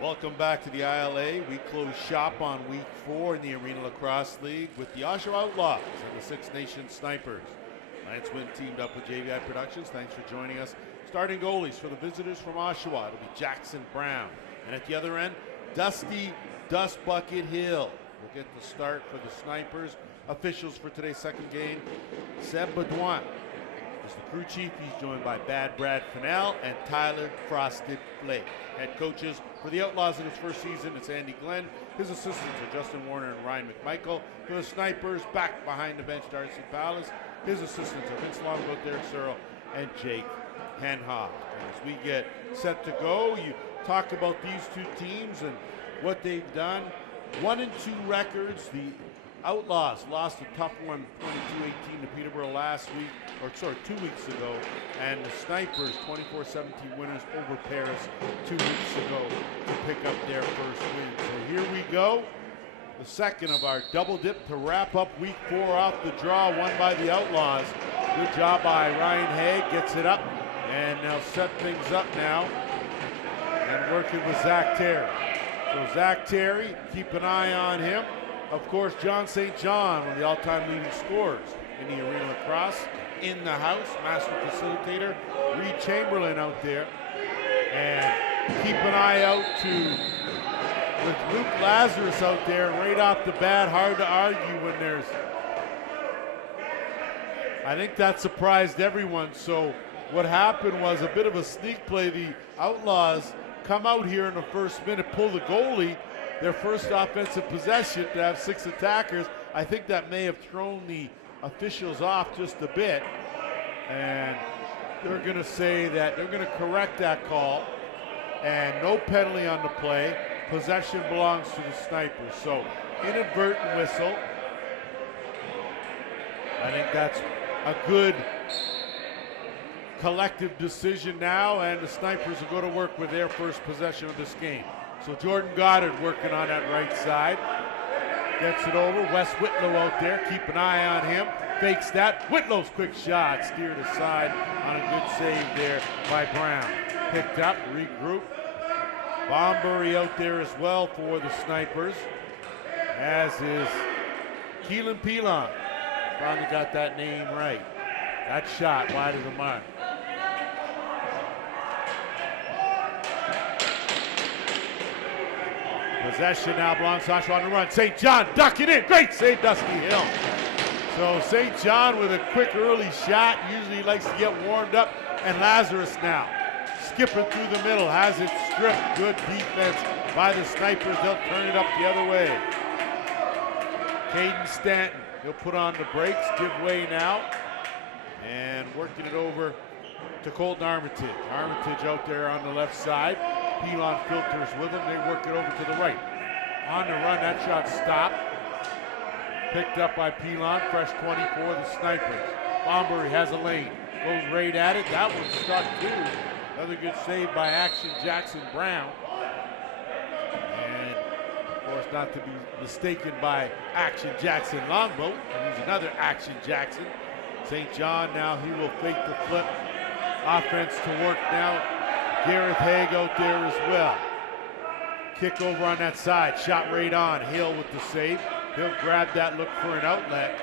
Welcome back to the ILA. We close shop on week 4 in the Arenalacrosseleague with the Oshawa Outlaws and the Six Nations Snipers. Lance Wynn teamed up with JVI Productions. Thanks for joining us. Starting goalies for the visitors from Oshawa, it'll be Jackson Brown. And at the other end, Dusty Dust Bucket Hill will get the start for the Snipers. Officials for today's second game, Seb Baudouin is the crew chief. He's joined by Bad Brad Fennell and Tyler Frosted Blake. Head coaches for the Outlaws in his first season, it's Andy Glenn. His assistants are Justin Warner and Ryan McMichael. For the Snipers, back behind the bench, Darcy Palace. His assistants are Vince Longboat, Derek Searle, and Jake Henhoff. As we get set to go, you talk about these two teams and what they've done. 1-2 records. The Outlaws lost a tough one, 22-18 to Peterborough last week, or sorry, 2 weeks ago. And the Snipers, 24-17 winners over Paris 2 weeks ago to pick up their first win. So here we go. The second of our double dip to wrap up week 4 off the draw, won by the Outlaws. Good job by Ryan Haig, gets it up, and now set things up now. And working with Zach Terry. So Zach Terry, keep an eye on him. Of course, John St. John, one of the all-time leading scorers in the Arena Lacrosse, in the house, master facilitator. Reed Chamberlain out there. And keep an eye out with Luke Lazarus out there right off the bat. Hard to argue when there's... I think that surprised everyone. So what happened was a bit of a sneak play. The Outlaws come out here in the first minute, pull the goalie, their first offensive possession to have 6 attackers. I think that may have thrown the officials off just a bit. And they're going to say that they're going to correct that call. And no penalty on the play. Possession belongs to the Snipers. So inadvertent whistle. I think that's a good collective decision now, and the Snipers will go to work with their first possession of this game. So Jordan Goddard working on that right side. Gets it over. Wes Whitlow out there. Keep an eye on him. Fakes that. Whitlow's quick shot. Steered aside on a good save there by Brown. Picked up. Regroup. Bombury out there as well for the Snipers. As is Keelan Pilon. Finally got that name right. That shot wide of the mark. Possession now belongs to Oshawa on the run. St. John ducking in. Great save, Dusty Hill. So St. John with a quick early shot. Usually he likes to get warmed up. And Lazarus now skipping through the middle. Has it stripped. Good defense by the Snipers. They'll turn it up the other way. Caden Stanton. He'll put on the brakes. Give way now. And working it over to Colton Armitage. Armitage out there on the left side. Pilon filters with him. They work it over to the right. On the run, that shot stopped. Picked up by Pilon. Fresh 24, the Snipers. Bombury has a lane. Goes right at it. That one stuck too. Another good save by Action Jackson Brown. And of course, not to be mistaken by Action Jackson Longboat. Here's another Action Jackson. St. John now, he will fake the flip. Offense to work now. Gareth Haig out there as well. Kick over on that side. Shot right on. Hill with the save. He'll grab that, look for an outlet.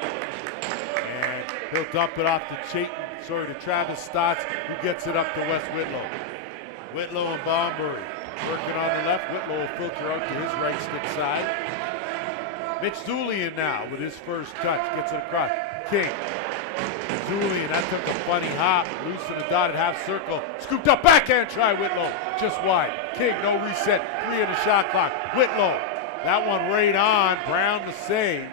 And he'll dump it off to Travis Stotts, who gets it up to Wes Whitlow. Whitlow and Bombury working on the left. Whitlow will filter out to his right stick side. Mitch Zulian now with his first touch. Gets it across. King. Zulian, that took a funny hop. Loose in the dotted half circle. Scooped up backhand try, Whitlow. Just wide. King, no reset. 3 in the shot clock. Whitlow, that one right on. Brown the save.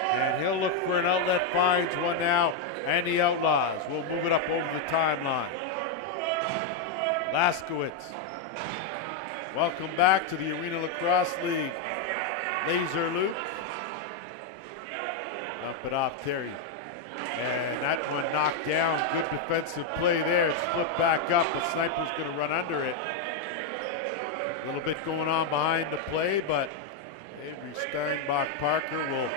And he'll look for an outlet. Finds one now. And the Outlaws will move it up over the timeline. Laskowitz. Welcome back to the Arenalacrosseleague. Laser Luke. Dump it off Terry. And that one knocked down. Good defensive play there. It's flipped back up, but Sniper's going to run under it. A little bit going on behind the play, but Avery Steinbach Parker will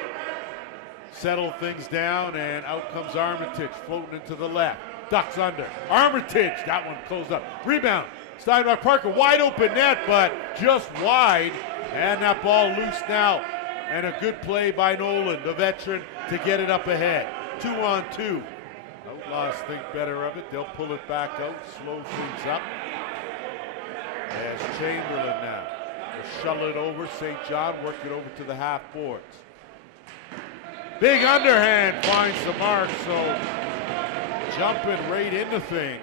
settle things down, and out comes Armitage floating into the left. Ducks under. Armitage, that one closed up. Rebound Steinbach Parker, wide open net, but just wide. And that ball loose now. And a good play by Nolan, the veteran, to get it up ahead. 2-on-2. Outlaws think better of it. They'll pull it back out, slow things up. As Chamberlain now will shuttle it over. St. John work it over to the half boards. Big underhand finds the mark, so jumping right into things.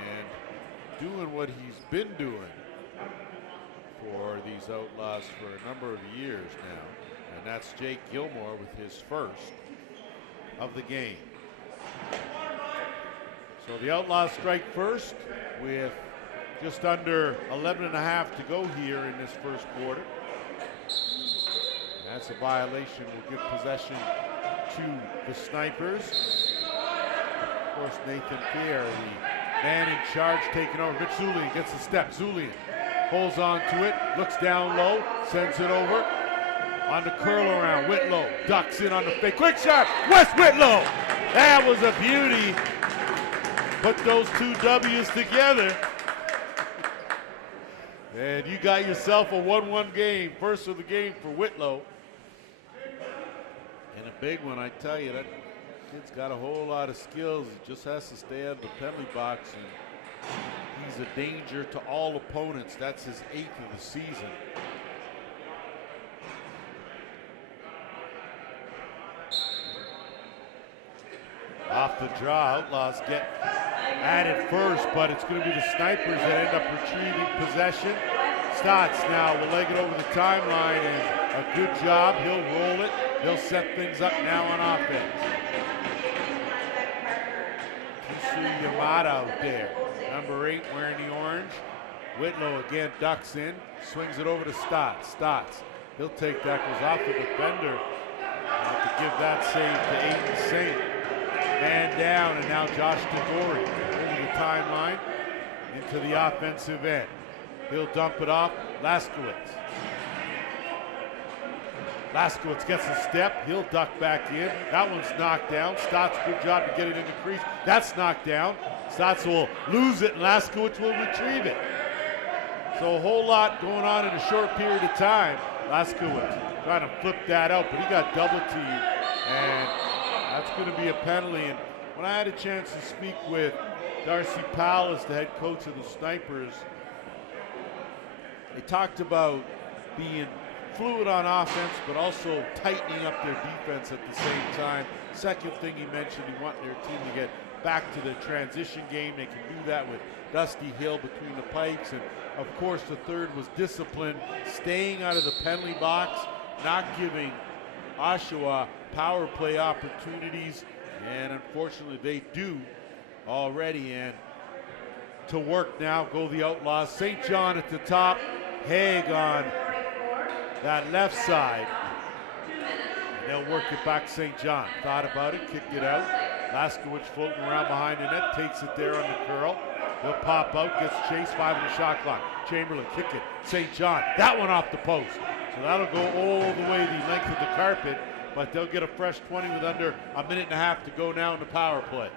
And doing what he's been doing for these Outlaws for a number of years now. And that's Jake Gilmore with his first of the game. So the Outlaws strike first with just under 11 and a half to go here in this first quarter. That's a violation. Will give possession to the Snipers. Of course, Nathan Pierre, the man in charge, taking over. Mitch Zulian gets the step. Zulian holds on to it, looks down low, sends it over. On the curl around, Whitlow ducks in on the fake. Quick shot, Wes Whitlow! That was a beauty. Put those two W's together. And you got yourself a 1-1 game, first of the game for Whitlow. And a big one, I tell you, that kid's got a whole lot of skills. He just has to stay out of the penalty box, and he's a danger to all opponents. That's his 8th of the season. Off the draw, Outlaws get at it first, but it's going to be the Snipers that end up retrieving possession. Stotts now will leg it over the timeline, and a good job. He'll roll it. He'll set things up now on offense. Kisu Yamada out there, number 8 wearing the orange. Whitlow again ducks in, swings it over to Stotts. Stotts, he'll take that, goes off the defender. To give that save to Aiden Saint. Man down, and now Josh Tagori over the timeline into the offensive end. He'll dump it off. Laskowitz. Laskowitz gets a step. He'll duck back in. That one's knocked down. Stotts, good job to get it in the crease. That's knocked down. Stotts will lose it, and Laskowitz will retrieve it. So a whole lot going on in a short period of time. Laskowitz trying to flip that out, but he got double teamed, and that's going to be a penalty. And when I had a chance to speak with Darcy Powell as the head coach of the Snipers, they talked about being fluid on offense, but also tightening up their defense at the same time. Second thing he mentioned, he wanted their team to get back to the transition game. They can do that with Dusty Hill between the pipes. And of course, the third was discipline, staying out of the penalty box, not giving Oshawa power play opportunities, and unfortunately they do already. And to work now go the Outlaws. St. John at the top, Haig on that left side. And they'll work it back. St. John thought about it, kicked it out. Laskowitz floating around behind the net, takes it there on the curl. He'll pop out, gets chased, 5 in the shot clock. Chamberlain kick it. St. John, that one off the post. So that'll go all the way the length of the carpet, but they'll get a fresh 20 with under a minute and a half to go now in the power play.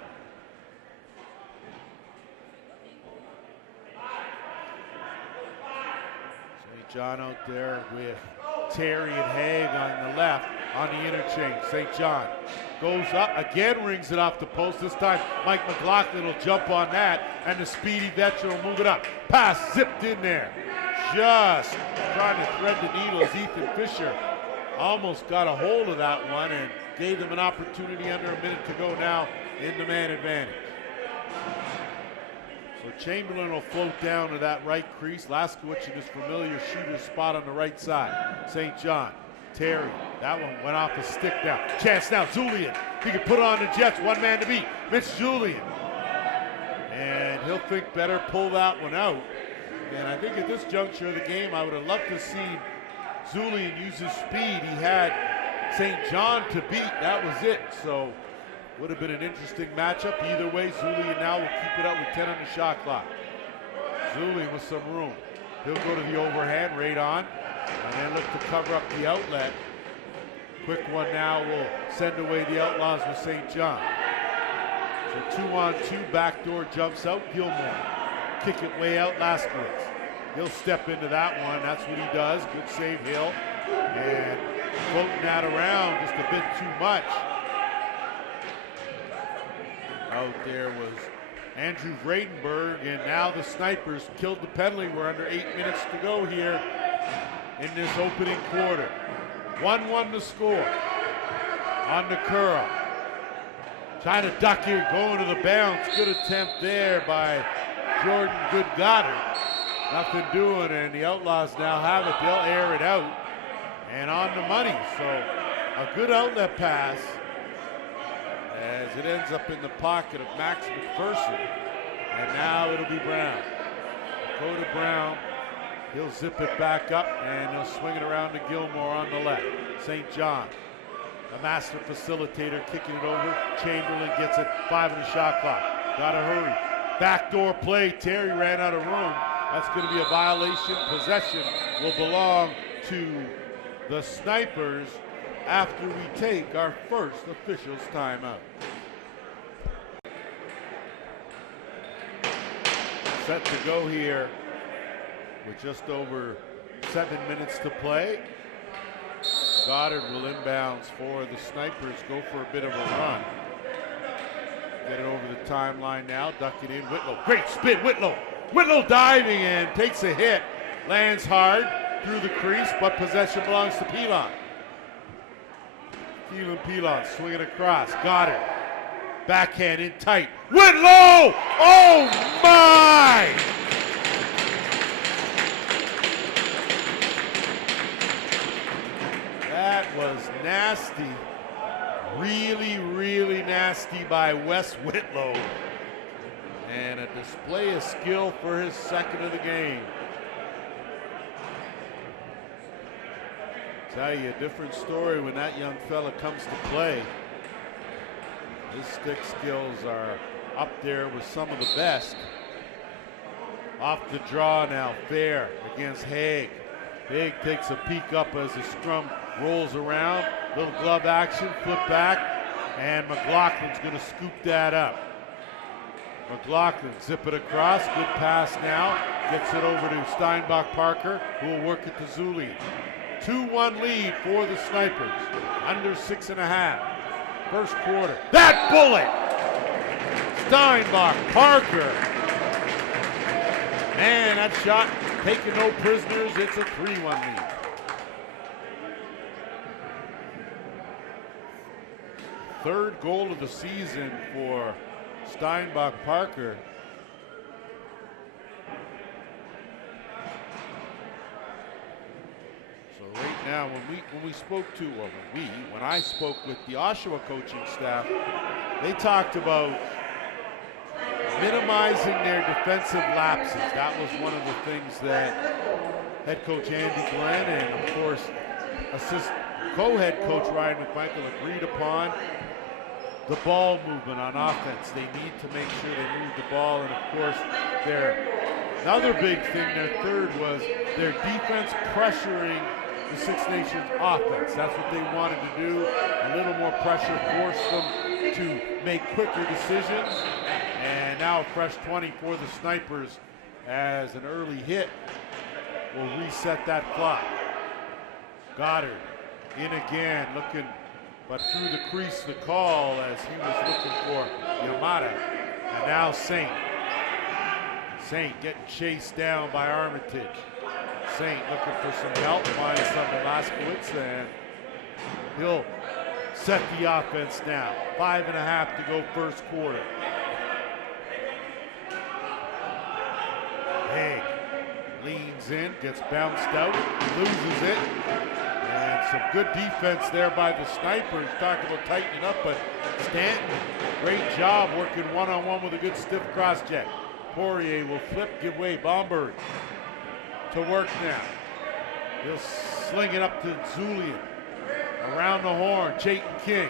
St. John out there with Terry and Haig on the left on the interchange. St. John goes up, again rings it off the post. This time Mike McLaughlin will jump on that, and the speedy veteran will move it up. Pass zipped in there. Just trying to thread the needle as Ethan Fisher almost got a hold of that one and gave them an opportunity under a minute to go now in the man advantage. So Chamberlain will float down to that right crease. Laskowitz in his familiar shooter spot on the right side. St. John, Terry, that one went off the stick now. Chance now, Zulian. He can put on the Jets, one man to beat. Mitch Zulian. And he'll think better, pull that one out. And I think at this juncture of the game, I would have loved to see Zulian use his speed. He had St. John to beat, that was it. So would have been an interesting matchup. Either way, Zulian now will keep it up with 10 on the shot clock. Zulian with some room. He'll go to the overhand, right on, and then look to cover up the outlet. Quick one now will send away the Outlaws with St. John. So 2-on-2 backdoor jumps out. Gilmore. Kick it way out. Laskowitz. He'll step into that one. That's what he does. Good save, Hill. And floating that around just a bit too much. Out there was Andrew Vradenberg, and now the Snipers killed the penalty. We're under 8 minutes to go here in this opening quarter. 1-1 to score. On the curl. Trying to duck here, going to the bounce. Good attempt there by Jordan Goddard. Nothing doing, and the Outlaws now have it. They'll air it out. And on the money, so a good outlet pass as it ends up in the pocket of Max McPherson. And now it'll be Brown. Go to Brown. He'll zip it back up, and he'll swing it around to Gilmore on the left. St. John, a master facilitator, kicking it over. Chamberlain gets it, 5 in the shot clock. Gotta hurry. Backdoor play, Terry ran out of room. That's gonna be a violation. Possession will belong to the Snipers after we take our first officials timeout. Set to go here with just over 7 minutes to play. Goddard will inbounds for the Snipers, go for a bit of a run. Get it over the timeline now, duck it in. Whitlow, great spin, Whitlow. Whitlow diving and takes a hit. Lands hard through the crease, but possession belongs to Pilon. Pilon swinging across. Goddard. Backhand in tight. Whitlow! Oh my! That was nasty. Really, really nasty by Wes Whitlow. And a display of skill for his second of the game. Tell you, a different story when that young fella comes to play. His stick skills are up there with some of the best. Off the draw now, Fair against Haig. Haig takes a peek up as the scrum rolls around. Little glove action, flip back, and McLaughlin's gonna scoop that up. McLaughlin zip it across, good pass now. Gets it over to Steinbach Parker, who will work it to Zulian. 2-1 lead for the Snipers, under 6.5. First quarter. That bullet! Steinbach Parker. Man, that shot taking no prisoners. It's a 3-1 lead. Third goal of the season for Steinbach Parker. So right now, when I spoke with the Oshawa coaching staff, they talked about minimizing their defensive lapses. That was one of the things that head coach Andy Glenn and of course co-head coach Ryan McMichael agreed upon. The ball movement on offense. They need to make sure they move the ball, and of course another big thing, their third, was their defense pressuring the Six Nations offense. That's what they wanted to do. A little more pressure forced them to make quicker decisions. And now a fresh 20 for the Snipers as an early hit will reset that clock. Goddard in again, looking, but through the crease the call as he was looking for Yamada. And now Saint getting chased down by Armitage. Saint looking for some help, finds something Laskowitz, and he'll set the offense now. 5.5 to go first quarter. Haig leans in, gets bounced out, loses it. And some good defense there by the Snipers. Talking about tightening up, but Stanton, great job working one-on-one with a good stiff cross-check. Poirier will flip, give way. Bomberg to work now. He'll sling it up to Zulian. Around the horn, Chayton King.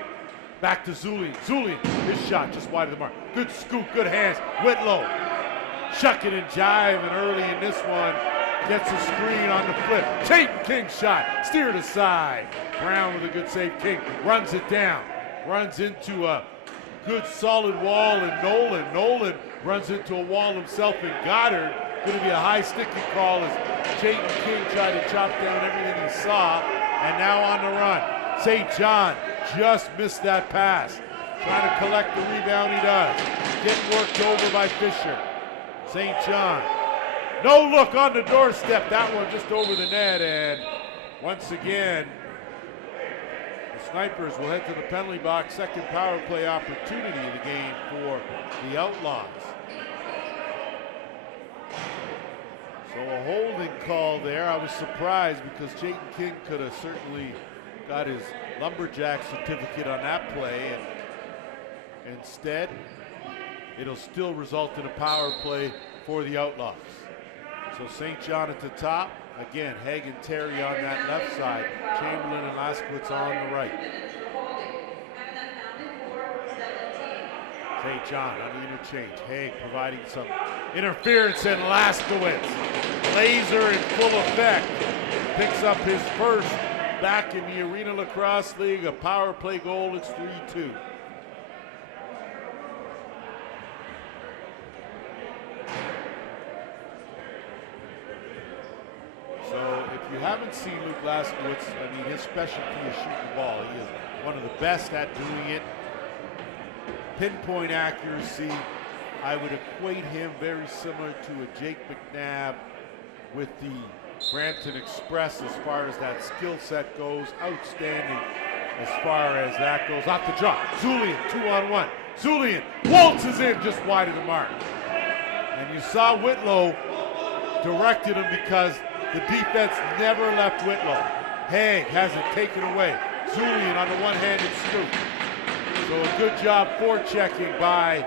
Back to Zulian. Zulian, his shot just wide of the mark. Good scoop, good hands. Whitlow shucking and jiving early in this one. Gets a screen on the flip. Chayton King shot, steered aside. Brown with a good save. King runs it down. Runs into a good solid wall in Nolan. Nolan runs into a wall himself in Goddard. Going to be a high sticking call as Jayden King tried to chop down everything he saw. And now on the run. St. John just missed that pass. Trying to collect the rebound, he does. Getting worked over by Fisher. St. John. No look on the doorstep. That one just over the net. And once again, the Snipers will head to the penalty box. Second power play opportunity of the game for the Outlaws. So a holding call there. I was surprised because Jayden King could have certainly got his lumberjack certificate on that play. And instead, it'll still result in a power play for the Outlaws. So St. John at the top. Again, Haig and Terry on that left side. Chamberlain and Laskowitz on the right. St. John on the interchange. Haig providing some interference, and Laskowitz. Laser in full effect. Picks up his first back in the Arena Lacrosse League. A power play goal. It's 3-2. So if you haven't seen Luke Laskowitz, I mean, his specialty is shooting the ball. He is one of the best at doing it. Pinpoint accuracy, I would equate him very similar to a Jake McNabb with the Brampton Express as far as that skill set goes. Outstanding as far as that goes. Off the drop, Zulian, 2-on-1. Zulian waltzes in just wide of the mark. And you saw Whitlow directed him because the defense never left Whitlow. Haig has it taken away. Zulian on the one-handed scoop. So a good job forechecking by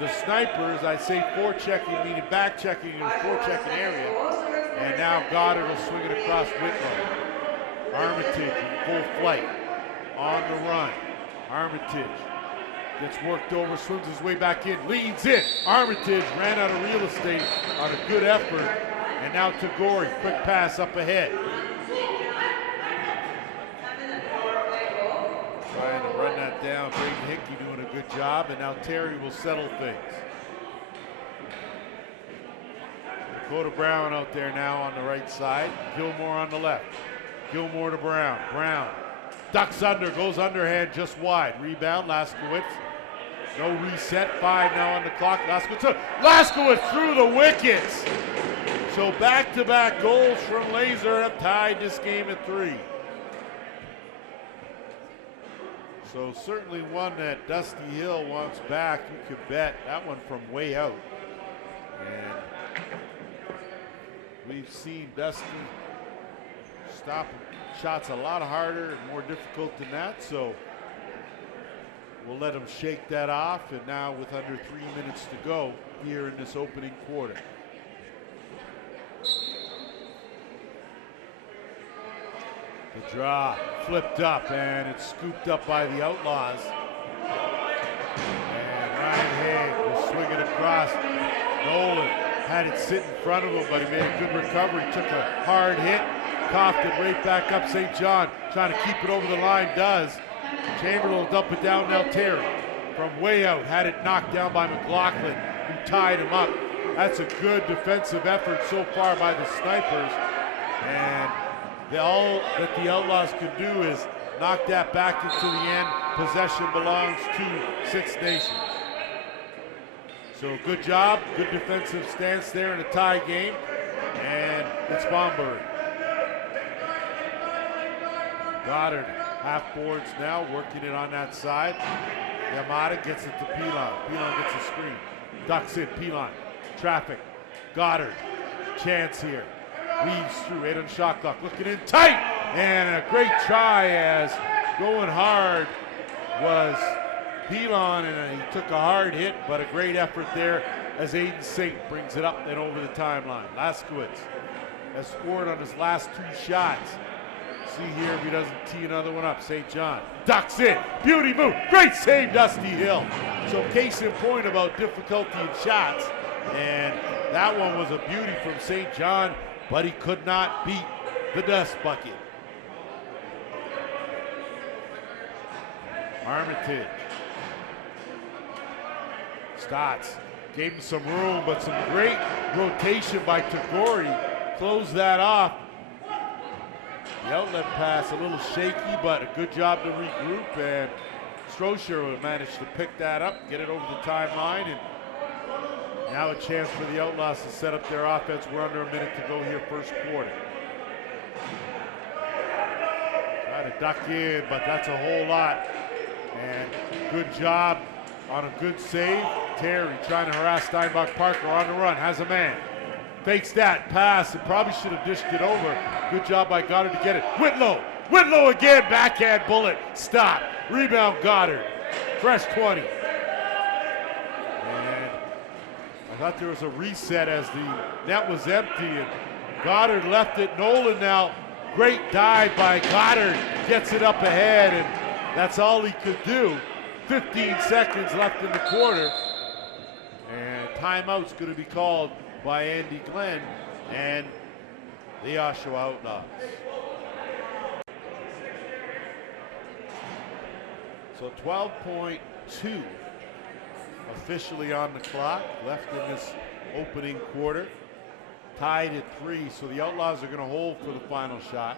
the Snipers. I'd say forechecking meaning back-checking in the forechecking area. And now Goddard will swing it across Whitlow. Armitage in full flight. On the run. Armitage gets worked over, swims his way back in, leads in. Armitage ran out of real estate on a good effort. And now to Gorey, quick pass up ahead. Trying to run that down. Braden Hickey doing a good job, and now Terry will settle things. Dakota Brown out there now on the right side. Gilmore on the left. Gilmore to Brown. Brown ducks under, goes underhand just wide. Rebound, Laskowitz. No reset, 5 now on the clock. Laskowitz through the wickets. So back-to-back goals from Laser have tied this game at 3. So certainly one that Dusty Hill wants back. You could bet that one from way out. And we've seen Dusty stop shots a lot harder and more difficult than that. So we'll let him shake that off. And now with under 3 minutes to go here in this opening quarter. The draw flipped up, and it's scooped up by the Outlaws. And Ryan Haig will swing it across. Nolan had it sit in front of him, but he made a good recovery. Took a hard hit, coughed it right back up. St. John trying to keep it over the line, does. Chamberlain will dump it down now. Terry from way out had it knocked down by McLaughlin, who tied him up. That's a good defensive effort so far by the Snipers. And all that the Outlaws can do is knock that back into the end. Possession belongs to Six Nations. So good job, good defensive stance there in a tie game. And it's Bomberg. Goddard, half boards now, working it on that side. Yamada gets it to Pilon. Pilon gets a screen. Ducks in, Pilon. Traffic. Goddard. Chance here. Weaves through, 8 on shot clock, looking in tight, and a great try as going hard was Pilon, and he took a hard hit, but a great effort there as Aiden Saint brings it up and over the timeline. Laskowitz has scored on his last 2 shots. See here if he doesn't tee another one up. St. John ducks in, beauty move, great save, Dusty Hill. So case in point about difficulty in shots, and that one was a beauty from St. John, but he could not beat the dust bucket. Armitage Stotts gave him some room, but some great rotation by Tagore closed that off. The outlet pass a little shaky, but a good job to regroup, and Strosher managed to pick that up, get it over the timeline, and now a chance for the Outlaws to set up their offense. We're under a minute to go here, first quarter. Try to duck in, but that's a whole lot. And good job on a good save. Terry trying to harass Steinbach Parker on the run, has a man. Fakes that pass and probably should have dished it over. Good job by Goddard to get it. Whitlow again, backhand bullet. Stop. Rebound Goddard. Fresh 20. And I thought there was a reset as the net was empty and Goddard left it. Nolan now, great dive by Goddard. Gets it up ahead and that's all he could do. 15 seconds left in the quarter. And timeout's going to be called by Andy Glenn and the Oshawa Outlaws. So 12.2 officially on the clock left in this opening quarter. Tied at 3, so the Outlaws are going to hold for the final shot.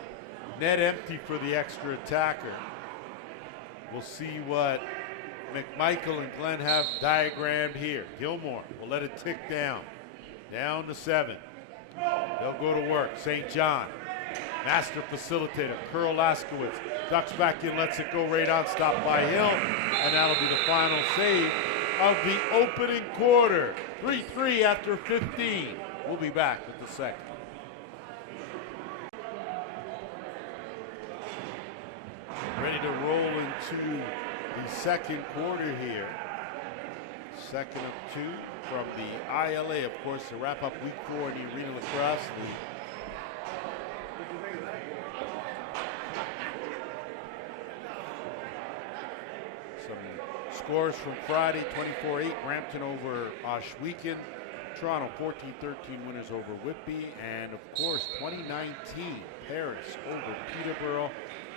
Net empty for the extra attacker. We'll see what McMichael and Glenn have diagrammed here. Gilmore will let it tick down. Down to 7. They'll go to work. St. John, master facilitator. Curl Laskowitz ducks back in, lets it go right on, stopped by Hill, and that'll be the final save of the opening quarter. 3-3 after 15. We'll be back with the second. Ready to roll into the second quarter here. Second of 2 from the ILA, of course, to wrap up week 4 in the Arenalacrosseleague. Some scores from Friday: 24-8 Brampton over Oshwegan, Toronto 14-13 winners over Whitby, and of course 2019 Paris over Peterborough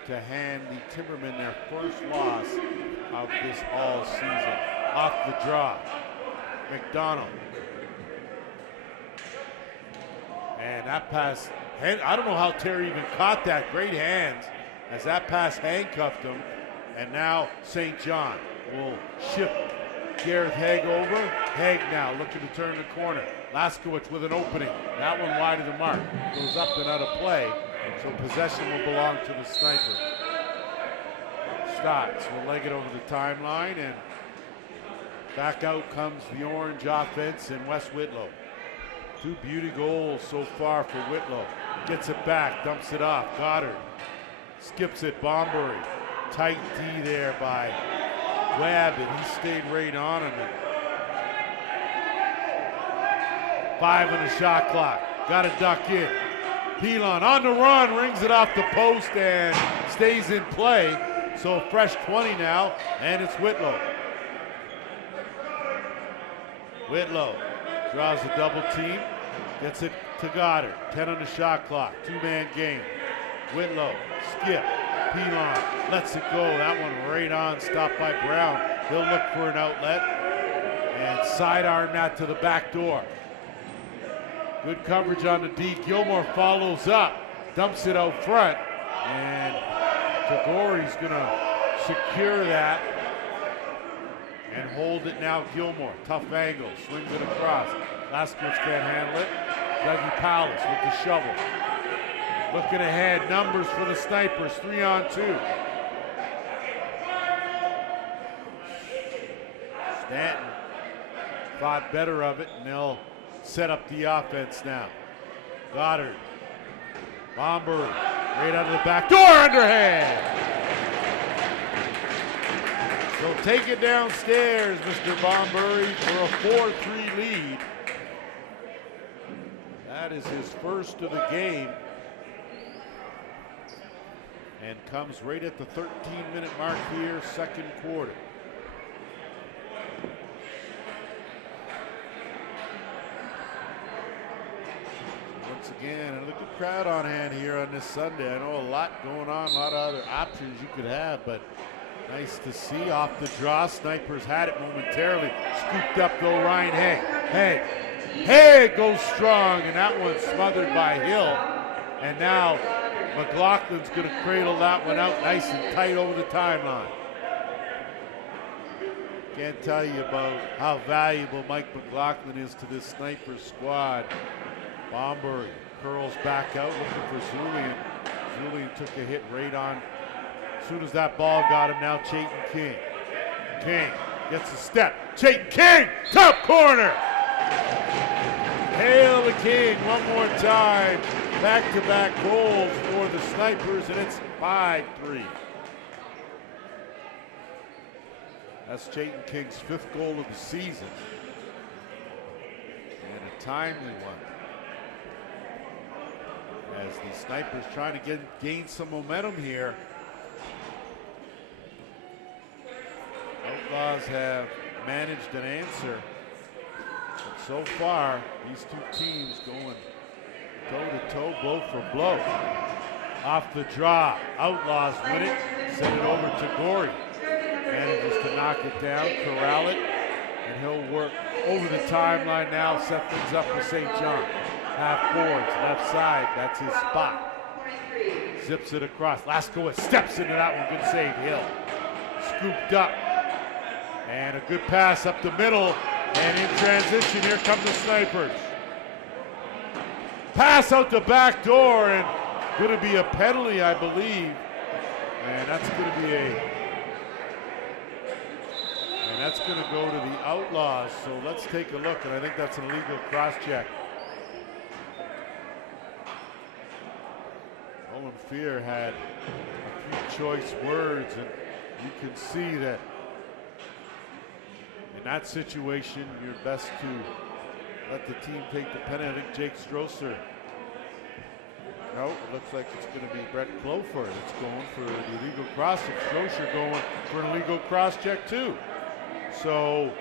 to hand the Timbermen their first loss of this all season. Off the draw, McDonald. And that pass, I don't know how Terry even caught that. Great hands as that pass handcuffed him. And now St. John will shift Gareth Haig over. Haig now looking to turn the corner. Laskowitz with an opening. That one wide of the mark. Goes up and out of play. So possession will belong to the Snipers. Stotts will leg it over the timeline, and back out comes the orange offense and Wes Whitlow. 2 beauty goals so far for Whitlow. Gets it back, dumps it off. Goddard skips it. Bombury. Tight D there by Webb, and he stayed right on him. 5 on the shot clock. Got to duck in. Pilon on the run, rings it off the post and stays in play. So fresh 20 now, and it's Whitlow. Whitlow draws a double team, gets it to Goddard. 10 on the shot clock, 2-man game. Whitlow, skip, Pilon, lets it go. That one right on, stopped by Brown. He'll look for an outlet and sidearm that to the back door. Good coverage on the D. Gilmore follows up, dumps it out front, and Tagore's gonna secure that and hold it now. Gilmore, tough angle, swings it across. Laskowitz can't handle it. Dougie Powlis with the shovel. Looking ahead, numbers for the Snipers, 3-on-2. Stanton thought better of it, and they'll set up the offense now. Goddard, Bombury, right out of the back door, underhand. So take it downstairs, Mr. Bombury, for a 4-3 lead. That is his first of the game. And comes right at the 13-minute mark here, second quarter. Once again, another good crowd on hand here on this Sunday. I know a lot going on, a lot of other options you could have, but Nice to see off the draw. Snipers had it momentarily. Scooped up though, Ryan Hay. Hay goes strong, and that one's smothered by Hill. And now McLaughlin's going to cradle that one out nice and tight over the timeline. Can't tell you about how valuable Mike McLaughlin is to this sniper squad. Bomber curls back out looking for Zulian. Zulian took a hit right on. As soon as that ball got him, now Chayton King. King gets a step. Chayton King, top corner. Hail the King one more time. Back-to-back goals for the Snipers, and it's 5-3. That's Chayton King's 5th goal of the season. And a timely one. As the Snipers trying to gain some momentum here. Outlaws have managed an answer. But so far, these two teams going toe-to-toe, blow for blow. Off the draw, Outlaws win it, send it over to Gorey. Manages to knock it down, corral it, and he'll work over the timeline now, set things up for St. John. Half boards, left side, that's his spot. Zips it across, Laskowitz steps into that one, good save, Hill. Scooped up, and a good pass up the middle, and in transition, here come the Snipers. Pass out the back door, and going to be a penalty, I believe. And that's going to be that's going to go to the Outlaws. So let's take a look, and I think that's an illegal cross-check. Owen Fear had a few choice words, and you can see that in that situation, you're best to let the team take the penalty. I think Jake Strosser. No, it looks like it's going to be Brett Cloford that's going for the illegal cross. And Strosser going for an illegal cross check too. So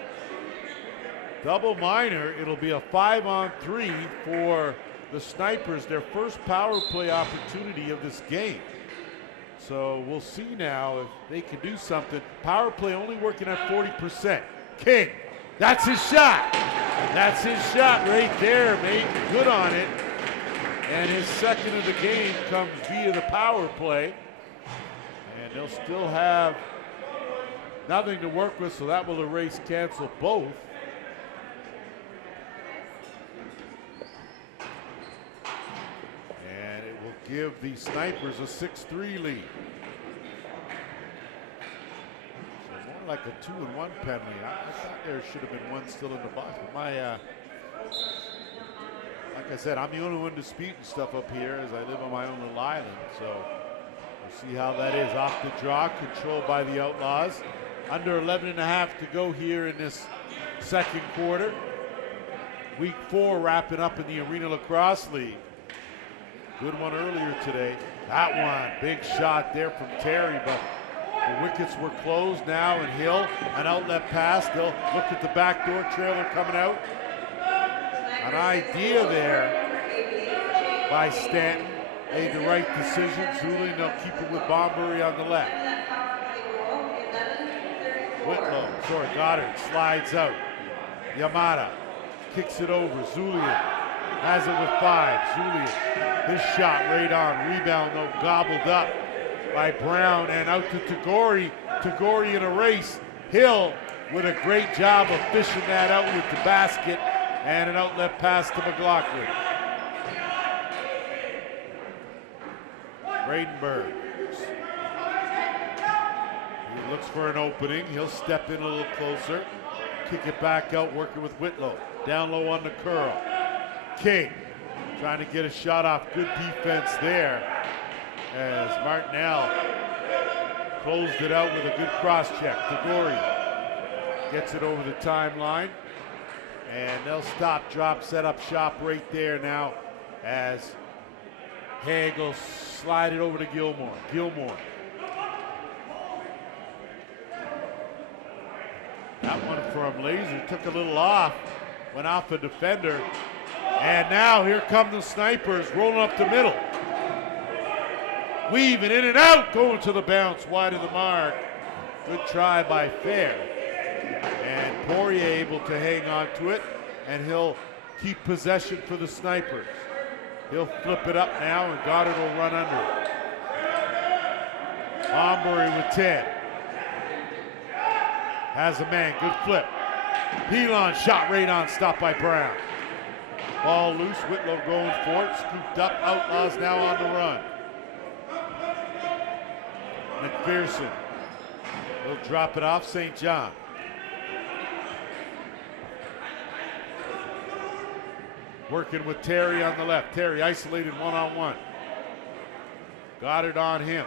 double minor. It'll be a 5-on-3 for the Snipers, their first power play opportunity of this game. So we'll see now if they can do something. Power play only working at 40%. King, that's his shot. That's his shot right there, mate. Good on it. And his second of the game comes via the power play. And they'll still have nothing to work with, so that will erase, cancel both. And it will give the Snipers a 6-3 lead. Like a 2-1 penalty. I thought there should have been one still in the box. But like I said, I'm the only one disputing stuff up here as I live on my own little island. So we'll see how that is. Off the draw, controlled by the Outlaws. Under 11.5 to go here in this second quarter. Week 4 wrapping up in the Arenalacrosseleague. Good one earlier today. That one, big shot there from Terry, but the wickets were closed now, and Hill, an outlet pass. They'll look at the back door, trailer coming out. An idea there by Stanton. Made the right decision. Zulian, they'll keep it with Bombury on the left. Goddard slides out. Yamada kicks it over. Zulian has it with 5. Zulian, his shot right on. Rebound, though, gobbled up by Brown, and out to Tagore. Tagore in a race. Hill with a great job of fishing that out with the basket, and an outlet pass to McLaughlin. Bradenberg. He looks for an opening. He'll step in a little closer. Kick it back out, working with Whitlow. Down low on the curl. King trying to get a shot off. Good defense there, as Martinell closed it out with a good cross check. Tagore gets it over the timeline, and they'll stop, drop, set up shop right there now as Hagel slide it over to Gilmore. Gilmore. That one from Laser took a little off, went off the defender, and now here come the Snipers rolling up the middle. Weaving in and out, going to the bounce, wide of the mark. Good try by Fair. And Poirier able to hang on to it, and he'll keep possession for the Snipers. He'll flip it up now, and Goddard will run under it. Bombury with 10. Has a man, good flip. Pelon shot right on, stopped by Brown. Ball loose, Whitlow going for it, scooped up, Outlaws now on the run. McPherson will drop it off St. John. Working with Terry on the left. Terry isolated one-on-one. Goddard on him.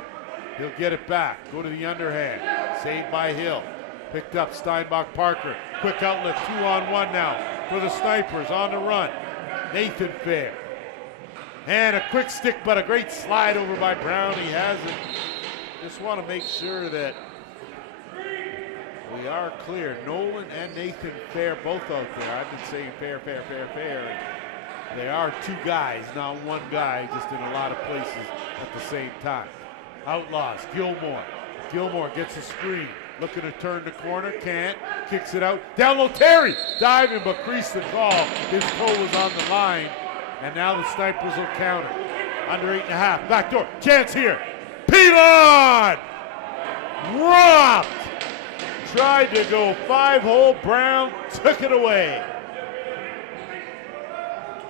He'll get it back. Go to the underhand. Saved by Hill. Picked up Steinbach Parker. Quick outlet, 2-on-1 now for the Snipers on the run. Nathan Fair. And a quick stick, but a great slide over by Brown. He has it. Just want to make sure that we are clear. Nolan and Nathan Fair both out there. I've been saying Fair. They are two guys, not one guy, just in a lot of places at the same time. Outlaws, Gilmore. Gilmore gets a screen. Looking to turn the corner, can't. Kicks it out. Down low, Terry! Diving, but creased the call. His toe was on the line. And now the Snipers will counter. Under 8.5. Back door. Chance here. Pelon! Robbed! Tried to go 5-hole. Brown took it away.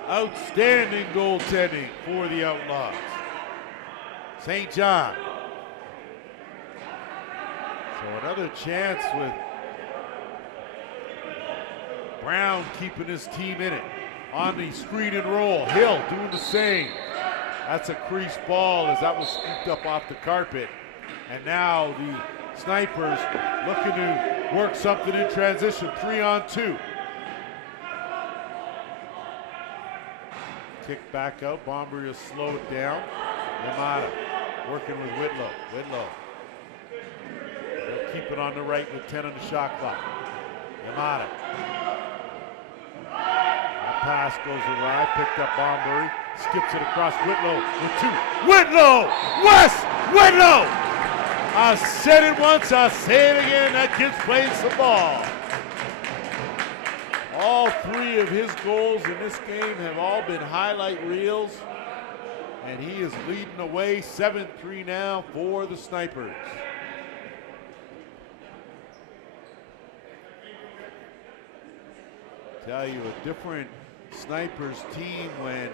Outstanding goaltending for the Outlaws. St. John. So another chance with Brown keeping his team in it. On the screen and roll. Hill doing the same. That's a crease ball as that was scooped up off the carpet. And now the Snipers looking to work something in transition. 3-on-2. Kick back out. Bomber will slow it down. Yamada working with Whitlow. They'll keep it on the right with 10 on the shot clock. Yamada. That pass goes awry. Picked up Bombury. Skips it across Whitlow with 2. Whitlow! West! Whitlow! I said it once, I'll say it again. That kid's playing some ball. All 3 of his goals in this game have all been highlight reels. And he is leading the way 7-3 now for the Snipers. Tell you, a different Snipers team when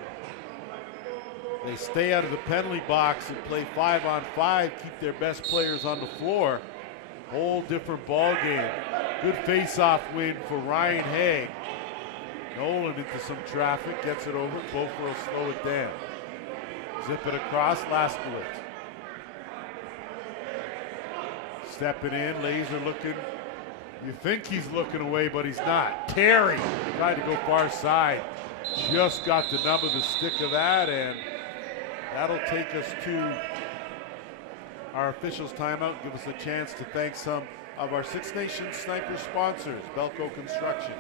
they stay out of the penalty box and play 5-on-5, keep their best players on the floor. Whole different ball game. Good face-off win for Ryan Haig. Nolan into some traffic, gets it over. Bofer will slow it down. Zip it across, Laskowitz. Stepping in, Laser looking. You think he's looking away, but he's not. Terry tried to go far side. Just got the nub of the stick of that, and that'll take us to our officials' timeout. Give us a chance to thank some of our Six Nations Sniper sponsors: Belco Construction,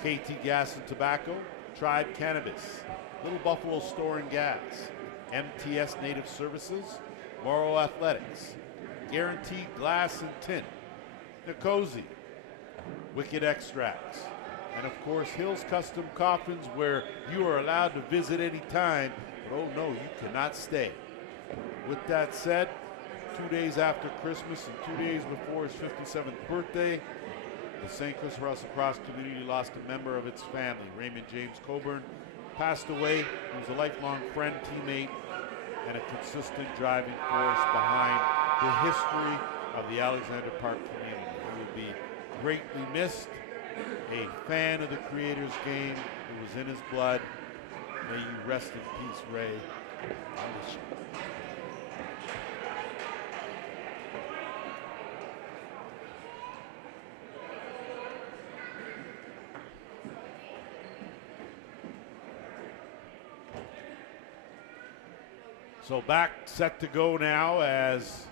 KT Gas and Tobacco, Tribe Cannabis, Little Buffalo Store and Gas, MTS Native Services, Morrow Athletics, Guaranteed Glass and Tint, Nicosi, Wicked Extracts, and of course Hill's Custom Coffins, where you are allowed to visit anytime, but oh no, you cannot stay. With that said, 2 days after Christmas and 2 days before his 57th birthday, the St. Chris Russell Lacrosse community lost a member of its family. Raymond James Coburn passed away. He was a lifelong friend, teammate, and a consistent driving force behind the history of the Alexander Park community. He will be greatly missed. A fan of the Creators game. It was in his blood. May you rest in peace, Ray. I miss you. So back set to go now as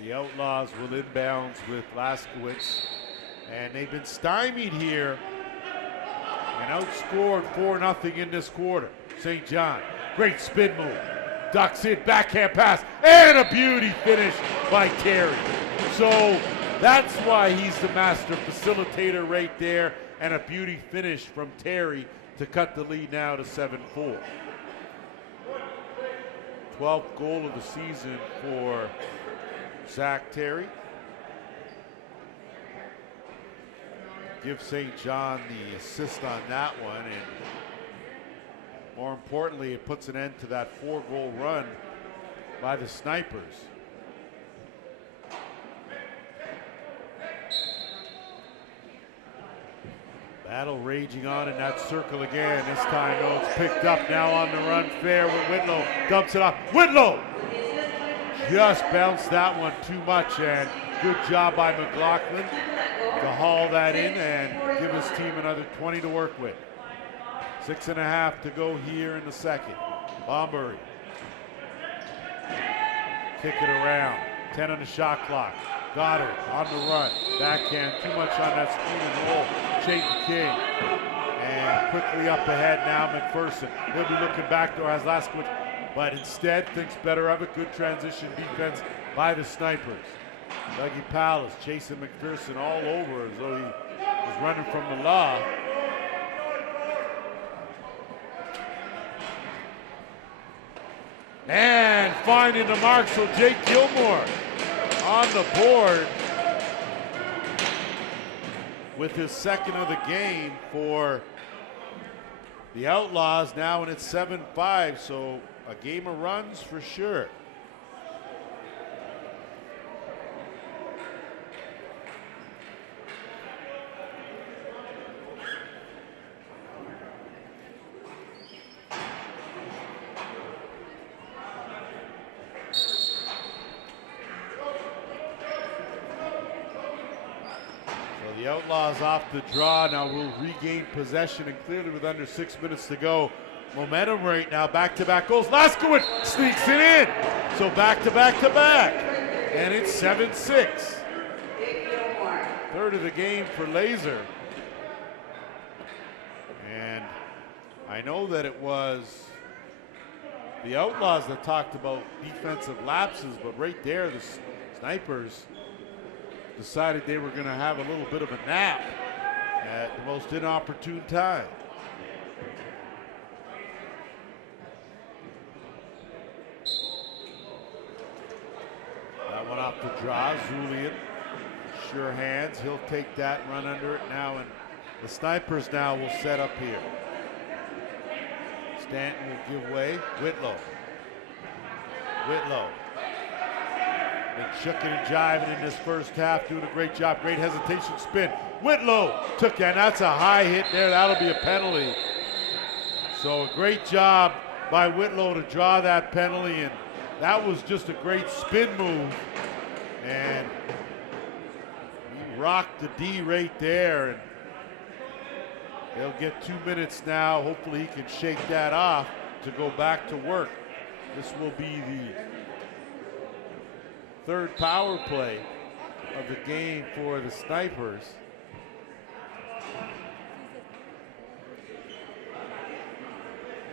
the Outlaws will inbounds with Laskowitz. And they've been stymied here and outscored 4-0 in this quarter. St. John, great spin move. Ducks it, backhand pass, and a beauty finish by Terry. So that's why he's the master facilitator right there, and a beauty finish from Terry to cut the lead now to 7-4. 12th goal of the season for Zach Terry. Give St. John the assist on that one, and more importantly, it puts an end to that 4-goal run by the Snipers. Battle raging on in that circle again. This time, though, it's picked up now on the run fair with Whitlow. Dumps it off. Whitlow just bounced that one too much, and good job by McLaughlin to haul that in and give his team another 20 to work with. 6.5 to go here in the second. Bombury. Kick it around. 10 on the shot clock. Goddard on the run. Backhand, too much on that screen and roll. Chayton King. And quickly up ahead now, McPherson. He'll be looking back door, has Laskowitz, but instead thinks better of it. Good transition defense by the Snipers. Dougie Palace chasing McPherson all over as though he was running from the law. And finding the mark, so Jake Gilmore on the board with his second of the game for the Outlaws now, and it's 7-5, so a game of runs for sure. The Outlaws off the draw. Now will regain possession, and clearly with under 6 minutes to go. Momentum right now, back-to-back goals. Laskowitz sneaks it in. So back-to-back-to-back. And it's 7-6. Third of the game for Laser. And I know that it was the Outlaws that talked about defensive lapses, but right there, the Snipers decided they were going to have a little bit of a nap at the most inopportune time. That one off the draw. Zulian, sure hands. He'll take that, run under it now, and the Snipers now will set up here. Stanton will give way. Whitlow. Been shucking and jiving in this first half, doing a great job. Great hesitation spin. Whitlow took that. That's a high hit there. That'll be a penalty. So a great job by Whitlow to draw that penalty, and that was just a great spin move. And he rocked the D right there, and they'll get 2 minutes now. Hopefully he can shake that off to go back to work. This will be the third power play of the game for the Snipers.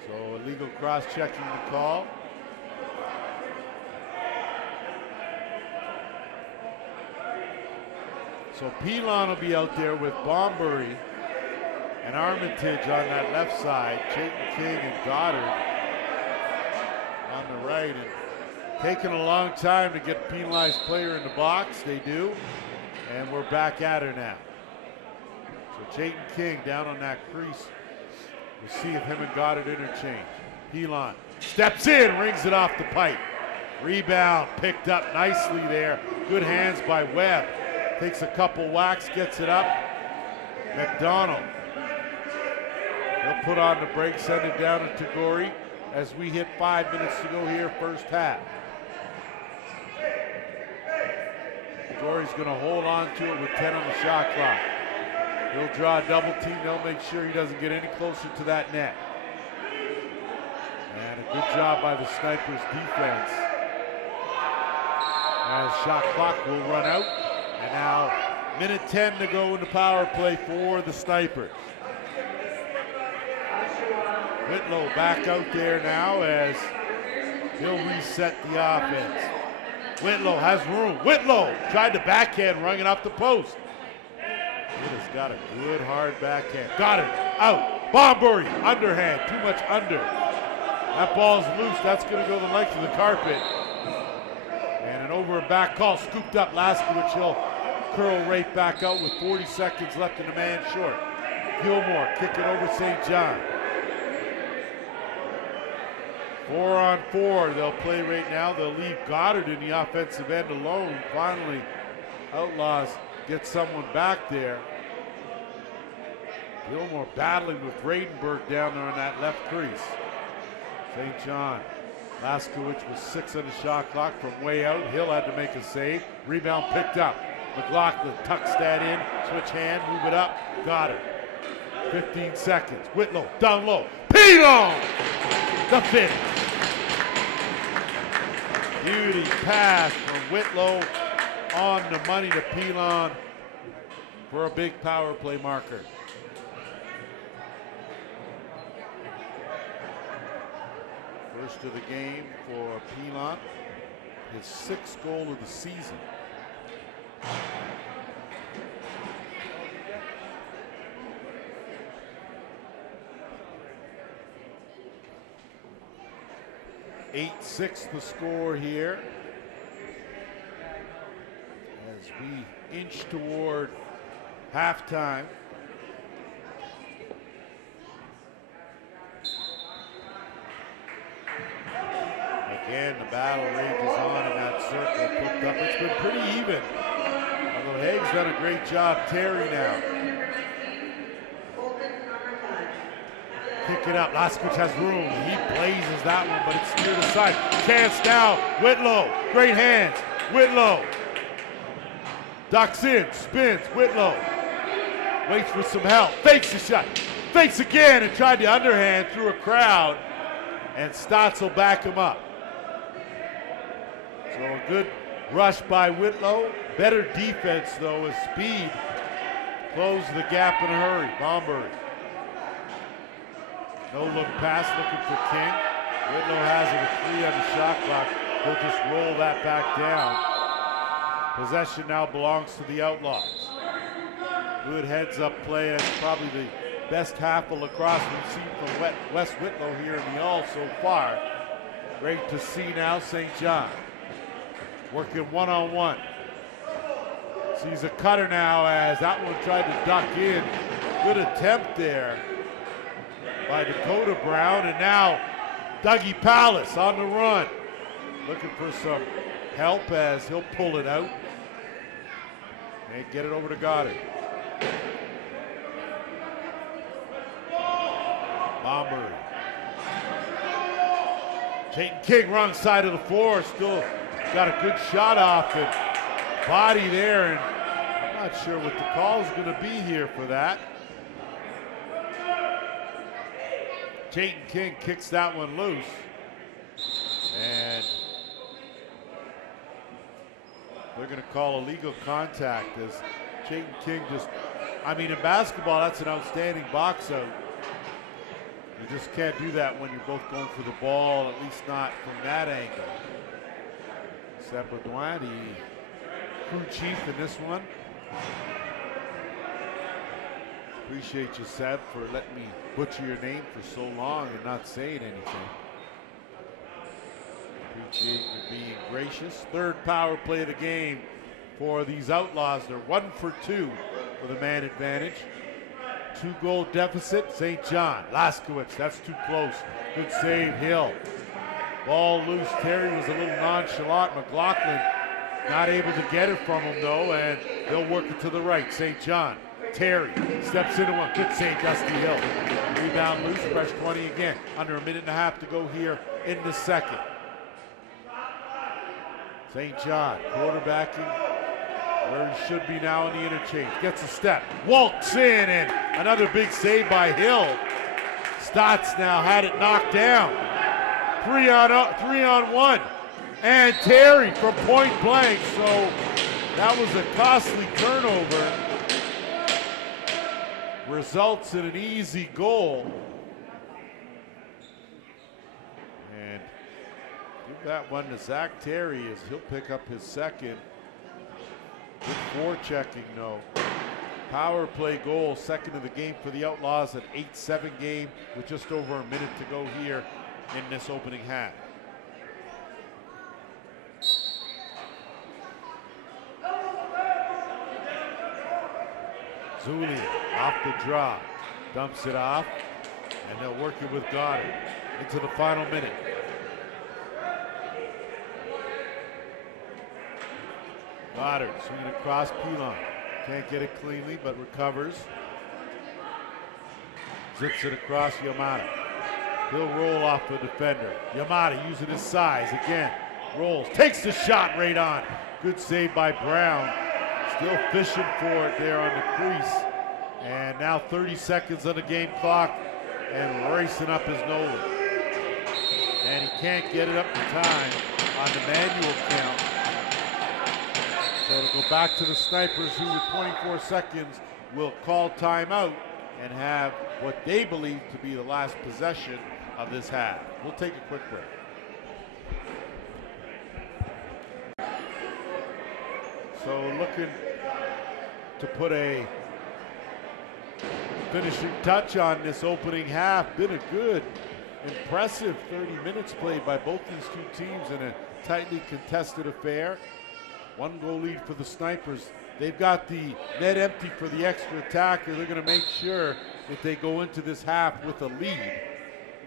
So illegal cross-checking the call. So Pilon will be out there with Bombury and Armitage on that left side. Chayton King and Goddard on the right. And taking a long time to get a penalized player in the box. They do. And we're back at her now. So Chayton King down on that crease. We'll see if him and Goddard interchange. Pilon steps in, rings it off the pipe. Rebound picked up nicely there. Good hands by Webb. Takes a couple whacks, gets it up. McDonald. He'll put on the brakes, send it down to Tagore as we hit 5 minutes to go here, first half. Tagore's going to hold on to it with 10 on the shot clock. He'll draw a double team. They'll make sure he doesn't get any closer to that net. And a good job by the Snipers defense. As shot clock will run out. And now minute 10 to go in the power play for the Snipers. Whitlow back out there now as he'll reset the offense. Whitlow has room. Whitlow tried to backhand, rung it off the post. It has got a good hard backhand. Got it. Out. Bombury. Underhand. Too much under. That ball's loose. That's going to go the length of the carpet. And an over and back call. Scooped up Laskowicz. He'll curl right back out with 40 seconds left and a man short. Gilmore kick it over St. John. 4-on-4 they'll play right now. They'll leave Goddard in the offensive end alone. Finally, Outlaws get someone back there. Gilmore battling with Bradenberg down there on that left crease. St. John. Laskowicz was 6 on the shot clock from way out. Hill had to make a save. Rebound picked up. McLaughlin tucks that in. Switch hand, move it up. Goddard. 15 seconds. Whitlow down low. Pilon! The finish. Beauty pass from Whitlow on the money to Pilon for a big power play marker. First of the game for Pilon. His 6th goal of the season. (8-6) the score here as we inch toward halftime. Again, the battle rages on in that circle. Flipped up. It's been pretty even. Although Haig's done a great job. Terry now. Kick it up. Laskowicz has room. He blazes that one, but it's near the side. Chance now. Whitlow. Great hands. Whitlow. Ducks in. Spins. Whitlow. Waits for some help. Fakes the shot. Fakes again and tried the underhand through a crowd. And Stotts will back him up. So a good rush by Whitlow. Better defense, though, as speed closed the gap in a hurry. Bombury. No look pass, looking for King. Whitlow has it with 3 on the shot clock. He'll just roll that back down. Possession now belongs to the Outlaws. Good heads-up play. That's probably the best half of lacrosse we've seen from Wes Whitlow here in the All so far. Great to see now St. John. Working one-on-one. Sees a cutter now as that one tried to duck in. Good attempt there by Dakota Brown, and now Dougie Palace on the run. Looking for some help as he'll pull it out. And get it over to Goddard. Bombury. Chayton King wrong side of the floor, still got a good shot off and body there, and I'm not sure what the call is going to be here for that. Chayton King kicks that one loose, and they're going to call a legal contact as Chayton King just, I mean, in basketball, that's an outstanding box out. You just can't do that when you're both going for the ball, at least not from that angle. Seb Baudouin, the crew chief in this one. Appreciate you, Seb, for letting me butcher your name for so long and not saying anything. Appreciate you being gracious. 3rd power play of the game for these Outlaws. They're 1 for 2 with a man advantage. 2-goal deficit, St. John. Laskowicz, that's too close. Good save, Hill. Ball loose. Terry was a little nonchalant. McLaughlin not able to get it from him, though, and they'll work it to the right. St. John. Terry steps into one. Good save, Dusty Hill. Rebound loose, fresh 20 again. Under a minute and a half to go here in the second. St. John quarterbacking where he should be now in the interchange. Gets a step, walks in, and another big save by Hill. Stotts now had it knocked down. 3-on-1. And Terry from point blank, so that was a costly turnover. Results in an easy goal. And Give that one to Zach Terry as he'll pick up his second. Good forechecking, no. Power play goal, second of the game for the Outlaws, an 8-7 game with just over a minute to go here in this opening half. Zuli off the draw, dumps it off, and they'll work it with Goddard into the final minute. Goddard swinging across Pilon. Can't get it cleanly, but recovers. Zips it across Yamada. He'll roll off the defender. Yamada using his size again. Rolls, takes the shot right on. Good save by Brown. Still fishing for it there on the crease. And now 30 seconds on the game clock and racing up his nose. And he can't get it up in time on the manual count. So to go back to the Snipers, who with 24 seconds will call timeout and have what they believe to be the last possession of this half. We'll take a quick break. So looking to put a finishing touch on this opening half. Been a good, impressive 30 minutes played by both these two teams in a tightly contested affair. 1 goal lead for the Snipers. They've got the net empty for the extra attacker. They're going to make sure if they go into this half with a lead,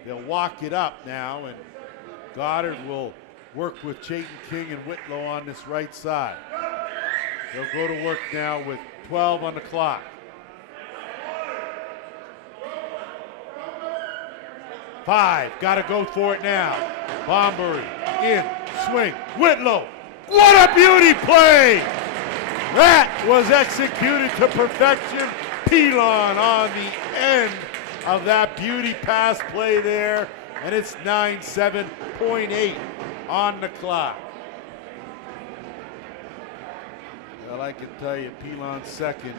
they'll walk it up now, and Goddard will work with Chayton King and Whitlow on this right side. They'll go to work now with 12 on the clock. Five, got to go for it now. Bombury in, swing, Whitlow. What a beauty play! That was executed to perfection. Pilon on the end of that beauty pass play there, and it's 9-7.8 on the clock. Well, I can tell you, Pilon's second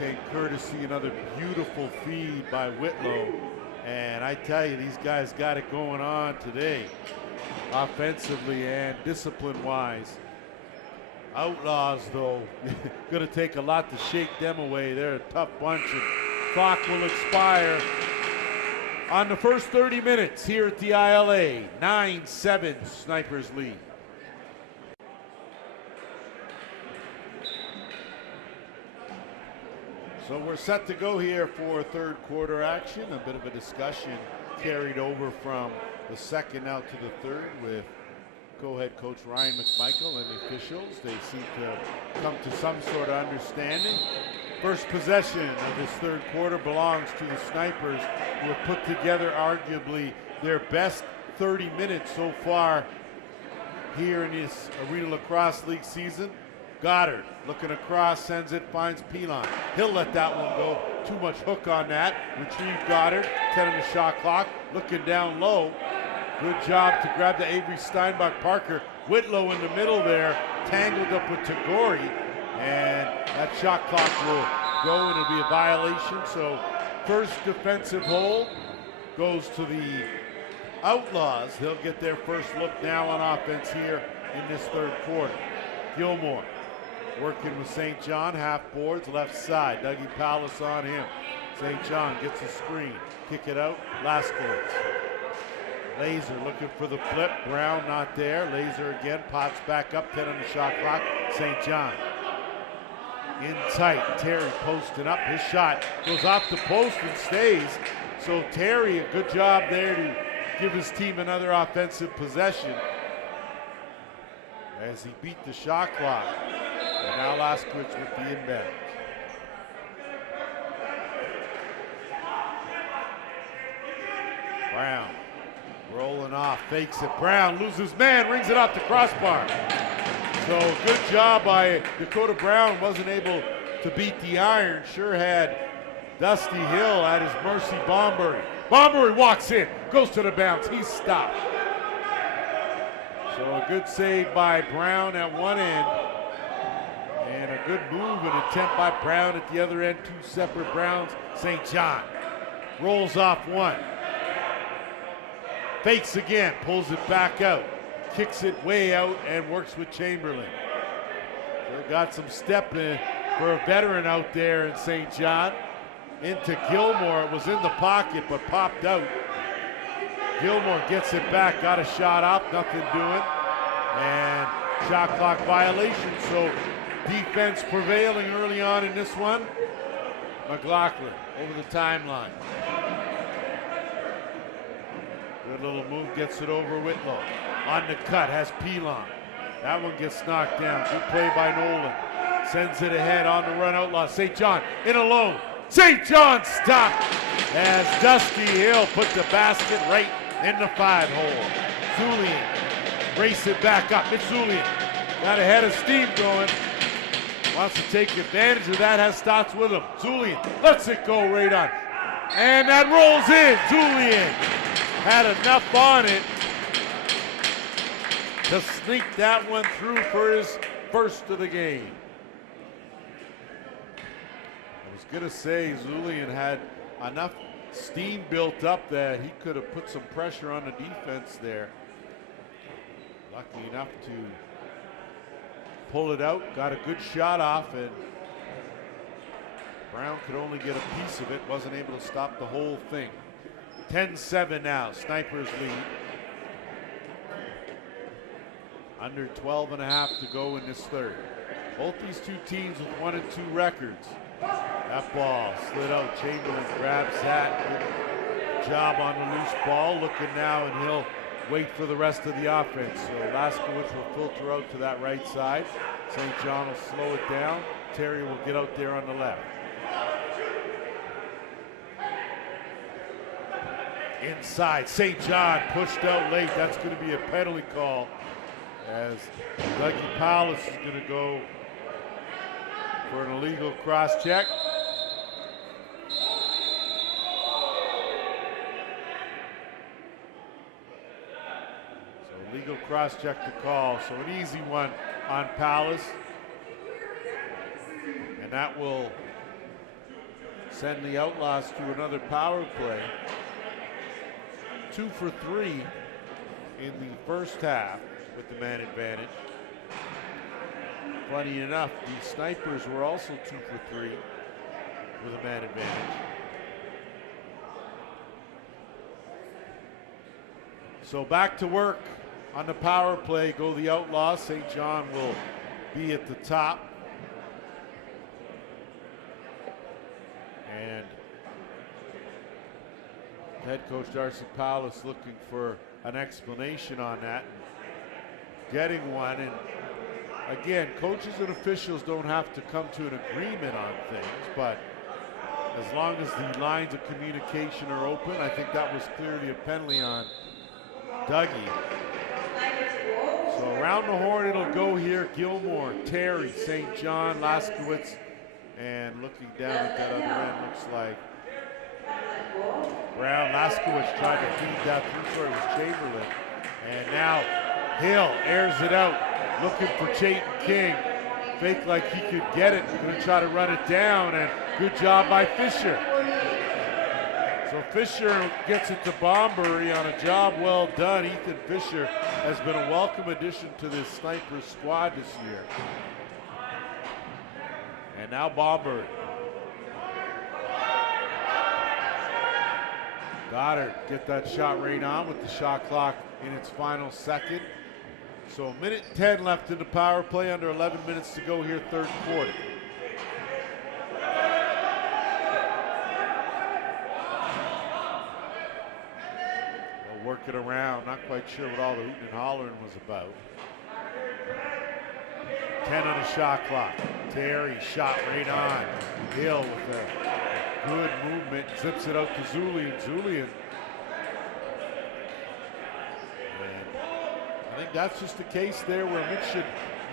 came courtesy another beautiful feed by Whitlow, and I tell you, these guys got it going on today, offensively and discipline-wise. Outlaws, though, going to take a lot to shake them away. They're a tough bunch, and clock will expire on the first 30 minutes here at the ILA. 9-7 Snipers lead. So we're set to go here for third quarter action. A bit of a discussion carried over from the second out to the third with co-head coach Ryan McMichael and the officials. They seem to come to some sort of understanding. First possession of this third quarter belongs to the Snipers, who have put together arguably their best 30 minutes so far here in this Arena Lacrosse League season. Goddard looking across, sends it, finds Pilon. He'll let that one go. Too much hook on that. Retrieve Goddard, 10 on the shot clock, looking down low. Good job to grab the Avery Steinbach Parker. Whitlow in the middle there, tangled up with Tagore, and that shot clock will go and it'll be a violation. So first defensive hold goes to the Outlaws. They'll get their first look now on offense here in this third quarter. Gilmore working with St. John, half boards, left side. Dougie Palace on him. St. John gets a screen. Kick it out. Laskovitz. Laser looking for the flip. Brown not there. Laser again. Potts back up. 10 on the shot clock. St. John. In tight. Terry posting up. His shot goes off the post and stays. So Terry, a good job there to give his team another offensive possession as he beat the shot clock. And now Laskovitz with the inbound. Brown rolling off, fakes it. Brown loses man, rings it off the crossbar. So good job by Dakota Brown. Wasn't able to beat the iron. Sure had Dusty Hill at his mercy. Bombury. Bombury walks in, goes to the bounce. He's stopped. So a good save by Brown at one end. And a good move and attempt by Brown at the other end. Two separate Browns. St. John rolls off one. Fakes again, pulls it back out. kicks it way out and works with Chamberlain. They got some step in for a veteran out there in St. John. Into Gilmore. It was in the pocket but popped out. Gilmore gets it back, got a shot off, nothing doing. And shot clock violation, so defense prevailing early on in this one. McLaughlin over the timeline. Good little move, gets it over Whitlow. On the cut, has Pilon. That one gets knocked down. Good play by Nolan. Sends it ahead on the run, Outlaws. St. John in alone. St. John stopped as Dusty Hill put the basket right in the 5-hole. Zulian race it back up. It's Zulian. Got ahead of steam going. Wants to take advantage of that, has Stotts with him. Zulian lets it go right on. And that rolls in. Zulian had enough on it to sneak that one through for his first of the game. I was going to say Zulian had enough steam built up that he could have put some pressure on the defense there. Lucky enough to pull it out, got a good shot off, and Brown could only get a piece of it, wasn't able to stop the whole thing. 10-7 now, Snipers lead. Under 12 and a half to go in this third. Both these two teams with 1 and 2 records. That ball slid out, Chamberlain grabs that. Good job on the loose ball, looking now, and he'll wait for the rest of the offense. So Laskowitz will filter out to that right side. St. John will slow it down. Terry will get out there on the left. Inside, St. John pushed out late. That's going to be a penalty call as Dougie Paulus is going to go for an illegal cross check. So legal cross check to call. So an easy one on Paulus. And that will send the Outlaws to another power play. 2 for 3 in the first half with the man advantage. Funny enough, the Snipers were also 2 for 3 with a man advantage. So back to work on the power play go the Outlaws. St. John will be at the top. And head coach Darcy Paulus looking for an explanation on that. Getting one, and again, coaches and officials don't have to come to an agreement on things, but as long as the lines of communication are open, I think that was clearly a penalty on Dougie. So around the horn it'll go here. Gilmore, Terry, St. John, Laskowitz, and looking down at that other end, looks like Brown. Laskowitz tried to feed that through, so it was Chamberlain. And now Hill airs it out, looking for Chayton King. Fake like he could get it, gonna try to run it down, and good job by Fisher. So Fisher gets it to Bombury on a job well done. Ethan Fisher has been a welcome addition to this Snipers squad this year. And now Bombury. Goddard get that shot right on with the shot clock in its final second. So 1:10 left in the power play, under 11 minutes to go here, third quarter. They'll work it around, not quite sure what all the hooting and hollering was about. 10 on the shot clock. Terry shot right on. Hill with a good movement, zips it out to Zulian. Zulian. I think that's just the case there where Mitch should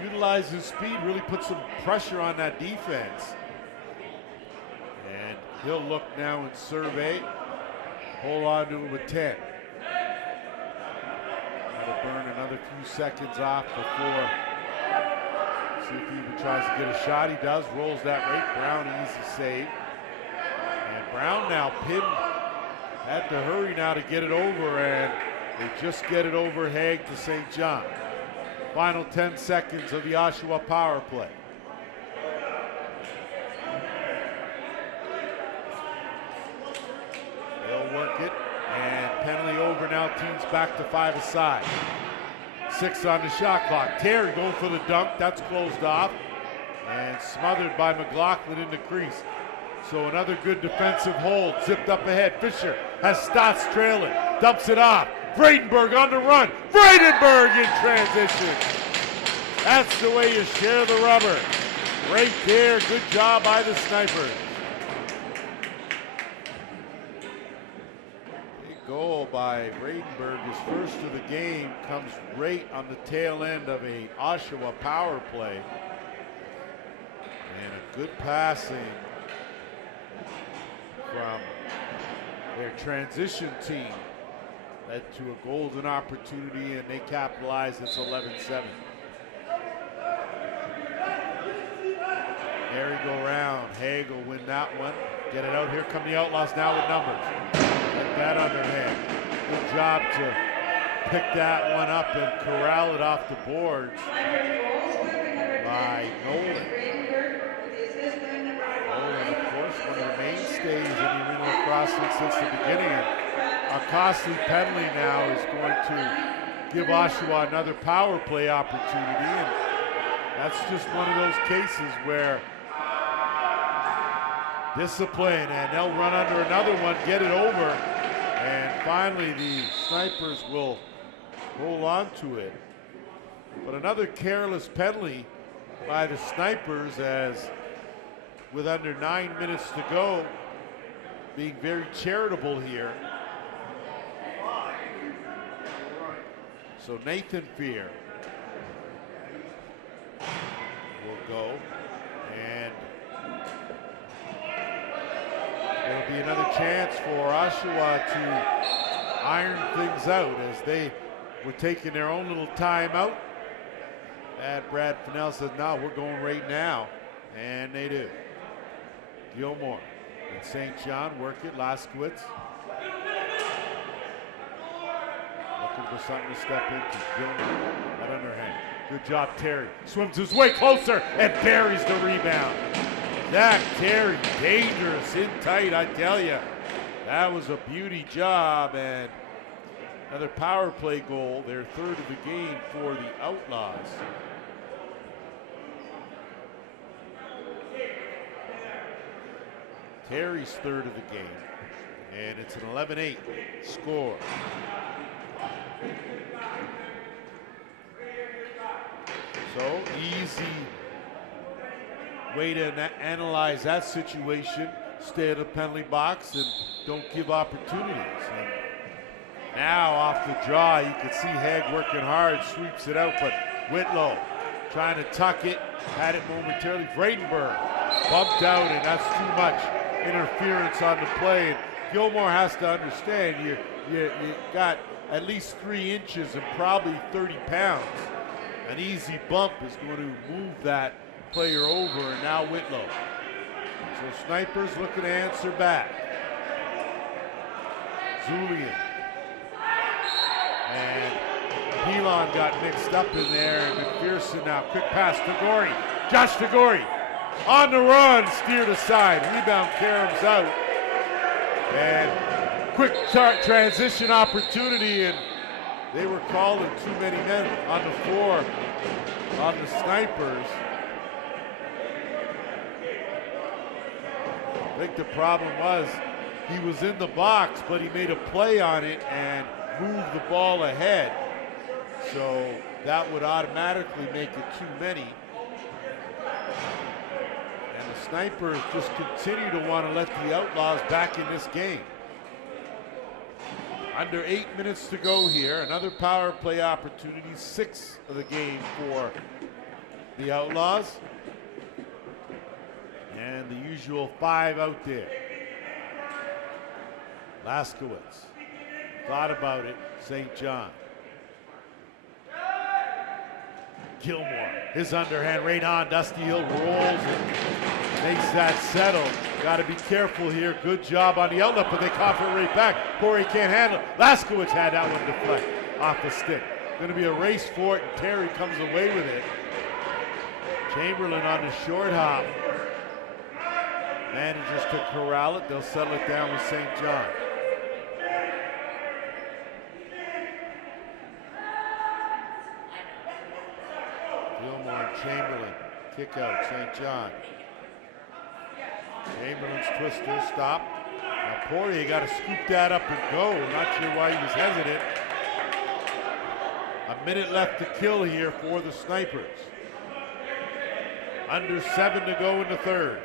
utilize his speed, really put some pressure on that defense. And he'll look now and survey. Hold on to him with 10. Gotta burn another few seconds off before. See if he even tries to get a shot. He does, rolls that right. Brown, easy save. And Brown now pinned, had to hurry now to get it over, and They just get it over Hague to St. John. Final 10 seconds of the Oshawa power play. They'll work it, and penalty over now. Teams back to 5 aside. 6 on the shot clock. Terry going for the dunk. That's closed off and smothered by McLaughlin in the crease. So another good defensive hold. Zipped up ahead. Fisher has Stotts trailing. Dumps it off. Vredenberg on the run. Vredenberg in transition. That's the way you share the rubber. Right there. Good job by the Snipers. Big goal by Vredenberg. His first of the game comes right on the tail end of a Oshawa power play. And a good passing from their transition team led to a golden opportunity, and they capitalized. It's 11-7. Merry-go-round. Hague will win that one. Get it out. Here come the Outlaws now with numbers. Get that underhand. Good job to pick that one up and corral it off the boards by Nolan. Nolan, of course, one of the mainstays in the Arenalacrosse League since the beginning. And a costly penalty now is going to give Oshawa another power play opportunity. And that's just one of those cases where discipline, and they'll run under another one, get it over, and finally the Snipers will hold on to it. But another careless penalty by the Snipers, as with under 9 minutes to go, being very charitable here. So Nathan Fear will go, and there'll be another chance for Oshawa to iron things out as they were taking their own little timeout. And Brad Fennell said, no, we're going right now. And they do. Gilmore and St. John work it. Laskowitz looking for something to step into. Gilmore, that underhand. Good job, Terry. Swims his way closer and buries the rebound. Zach Terry, dangerous, in tight, I tell you. That was a beauty job, and another power play goal, their third of the game for the Outlaws. Terry's third of the game, and it's an 11-8 score. So easy way to analyze that situation. Stay at the penalty box and don't give opportunities. And now off the draw, you can see Hague working hard, sweeps it out, but Whitlow trying to tuck it, had it momentarily. Vredenberg bumped out, and that's too much interference on the play. And Gilmore has to understand you got at least 3 inches and probably 30 pounds. An easy bump is going to move that player over, and now Whitlow. So Snipers looking to answer back. Julian. And Pilon got mixed up in there, and McPherson now. Quick pass to Gorey. Josh Tagore on the run, steered aside. Rebound caroms out. And quick transition opportunity, and they were calling too many men on the floor on the Snipers. I think the problem was he was in the box, but he made a play on it and moved the ball ahead. So that would automatically make it too many. And the Snipers just continue to want to let the Outlaws back in this game. Under 8 minutes to go here. Another power play opportunity, 6 of the game for the Outlaws. And the usual 5 out there. Laskowitz thought about it. St. John. Gilmore, his underhand right on. Dusty Hill rolls and makes that settle. Got to be careful here. Good job on the outlet, but they cough it right back. Poirier can't handle it. Laskowicz had that one deflect off the stick. Going to be a race for it, and Terry comes away with it. Chamberlain on the short hop. Manages to corral it. They'll settle it down with St. John. Gilmore and Chamberlain. Kick out, St. John. Chamberlain's twister stopped. Now Poirier got to scoop that up and go. Not sure why he was hesitant. A minute left to kill here for the Snipers. Under 7 to go in the third.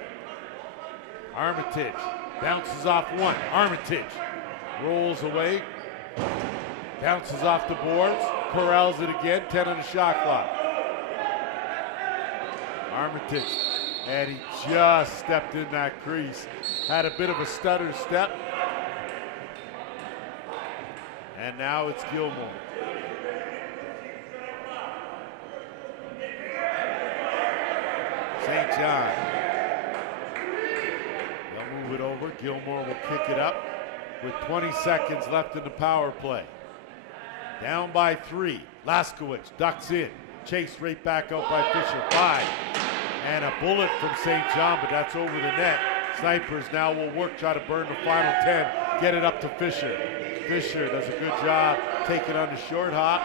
Armitage bounces off one. Armitage rolls away. Bounces off the boards. Corrals it again. 10 on the shot clock. Armitage. And he just stepped in that crease. Had a bit of a stutter step. And now it's Gilmore. St. John. They'll move it over. Gilmore will kick it up with 20 seconds left in the power play. Down by 3. Laskowicz ducks in. Chased right back out by Fisher. 5. And a bullet from St. John, but that's over the net. Snipers now will work, try to burn the final 10, get it up to Fisher. Fisher does a good job taking on the short hop.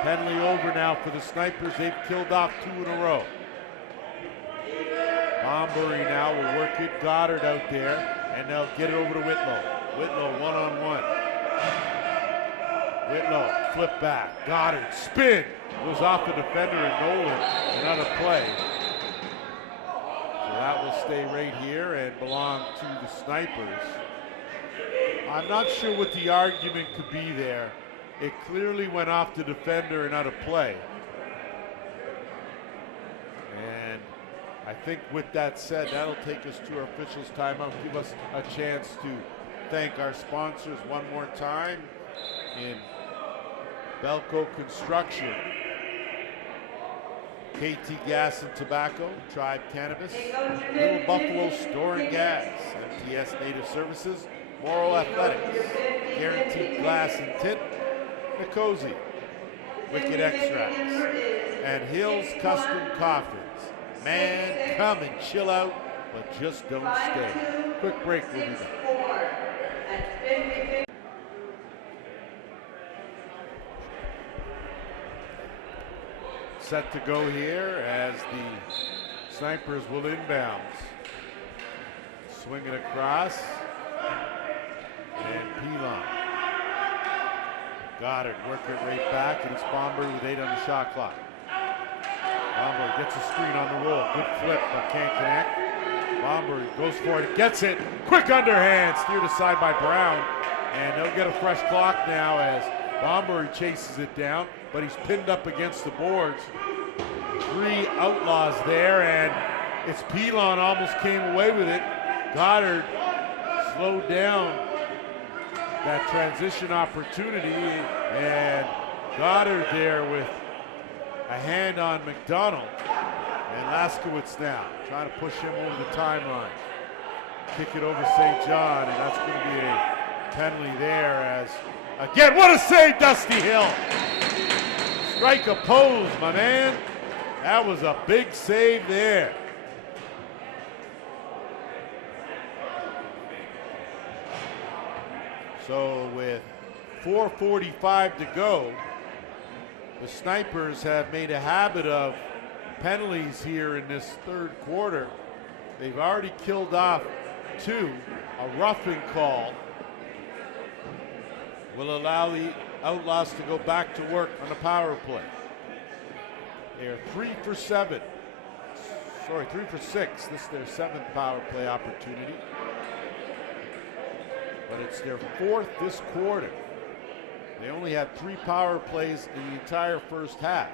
Penalty over now for the Snipers. They've killed off 2 in a row. Bombury now will work it. Goddard out there, and they'll get it over to Whitlow. Whitlow one-on-one. Whitlow flip back. Goddard spin. Goes off the defender and Nolan. Another play. That will stay right here and belong to the Snipers. I'm not sure what the argument could be there. It clearly went off the defender and out of play. And I think with that said, that'll take us to our officials' timeout. Give us a chance to thank our sponsors one more time in Belco Construction, KT Gas and Tobacco, Tribe Cannabis, Little Buffalo Store and Gas, MTS Native Services, Moral Athletics, Guaranteed Glass and Tint, Nicosi, Wicked Extracts, and Hills Custom Coffins. Man, come and chill out, but just don't stay. Quick break, we'll be back. Set to go here as the Snipers will inbounds. Swing it across. And Pilon. Goddard work it right back, and it's Bomber with 8 on the shot clock. Bomber gets a screen on the roll. Good flip, but can't connect. Bomber goes for it, gets it. Quick underhand, steered aside by Brown. And they'll get a fresh clock now as Bomber chases it down, but he's pinned up against the boards. 3 Outlaws there, and it's Pilon almost came away with it. Goddard slowed down that transition opportunity, and Goddard there with a hand on McDonald. And Laskowicz now trying to push him over the timeline. Kick it over St. John, and that's going to be a penalty there as, again, what a save, Dusty Hill. Strike a pose, my man. That was a big save there. So with 4:45 to go, the Snipers have made a habit of penalties here in this third quarter. They've already killed off 2. A roughing call will allow the Outlaws to go back to work on the power play. They are 3 for 7. Sorry, 3 for 6. This is their 7th power play opportunity. But it's their 4th this quarter. They only had 3 power plays in the entire first half.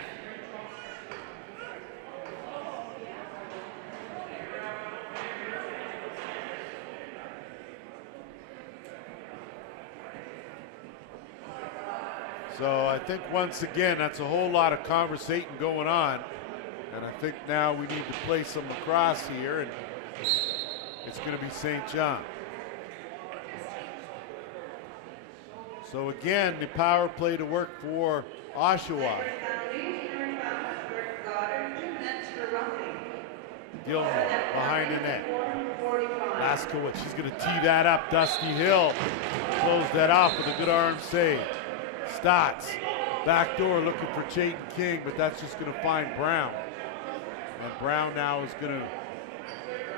So I think once again, that's a whole lot of conversating going on. And I think now we need to play some lacrosse here. And it's going to be St. John. So again, the power play to work for Oshawa. Gilmore behind the net. Laskowitz, she's going to tee that up. Dusty Hill closed that off with a good arm save. Stotts, back door looking for Chayton King, but that's just going to find Brown. And Brown now is going to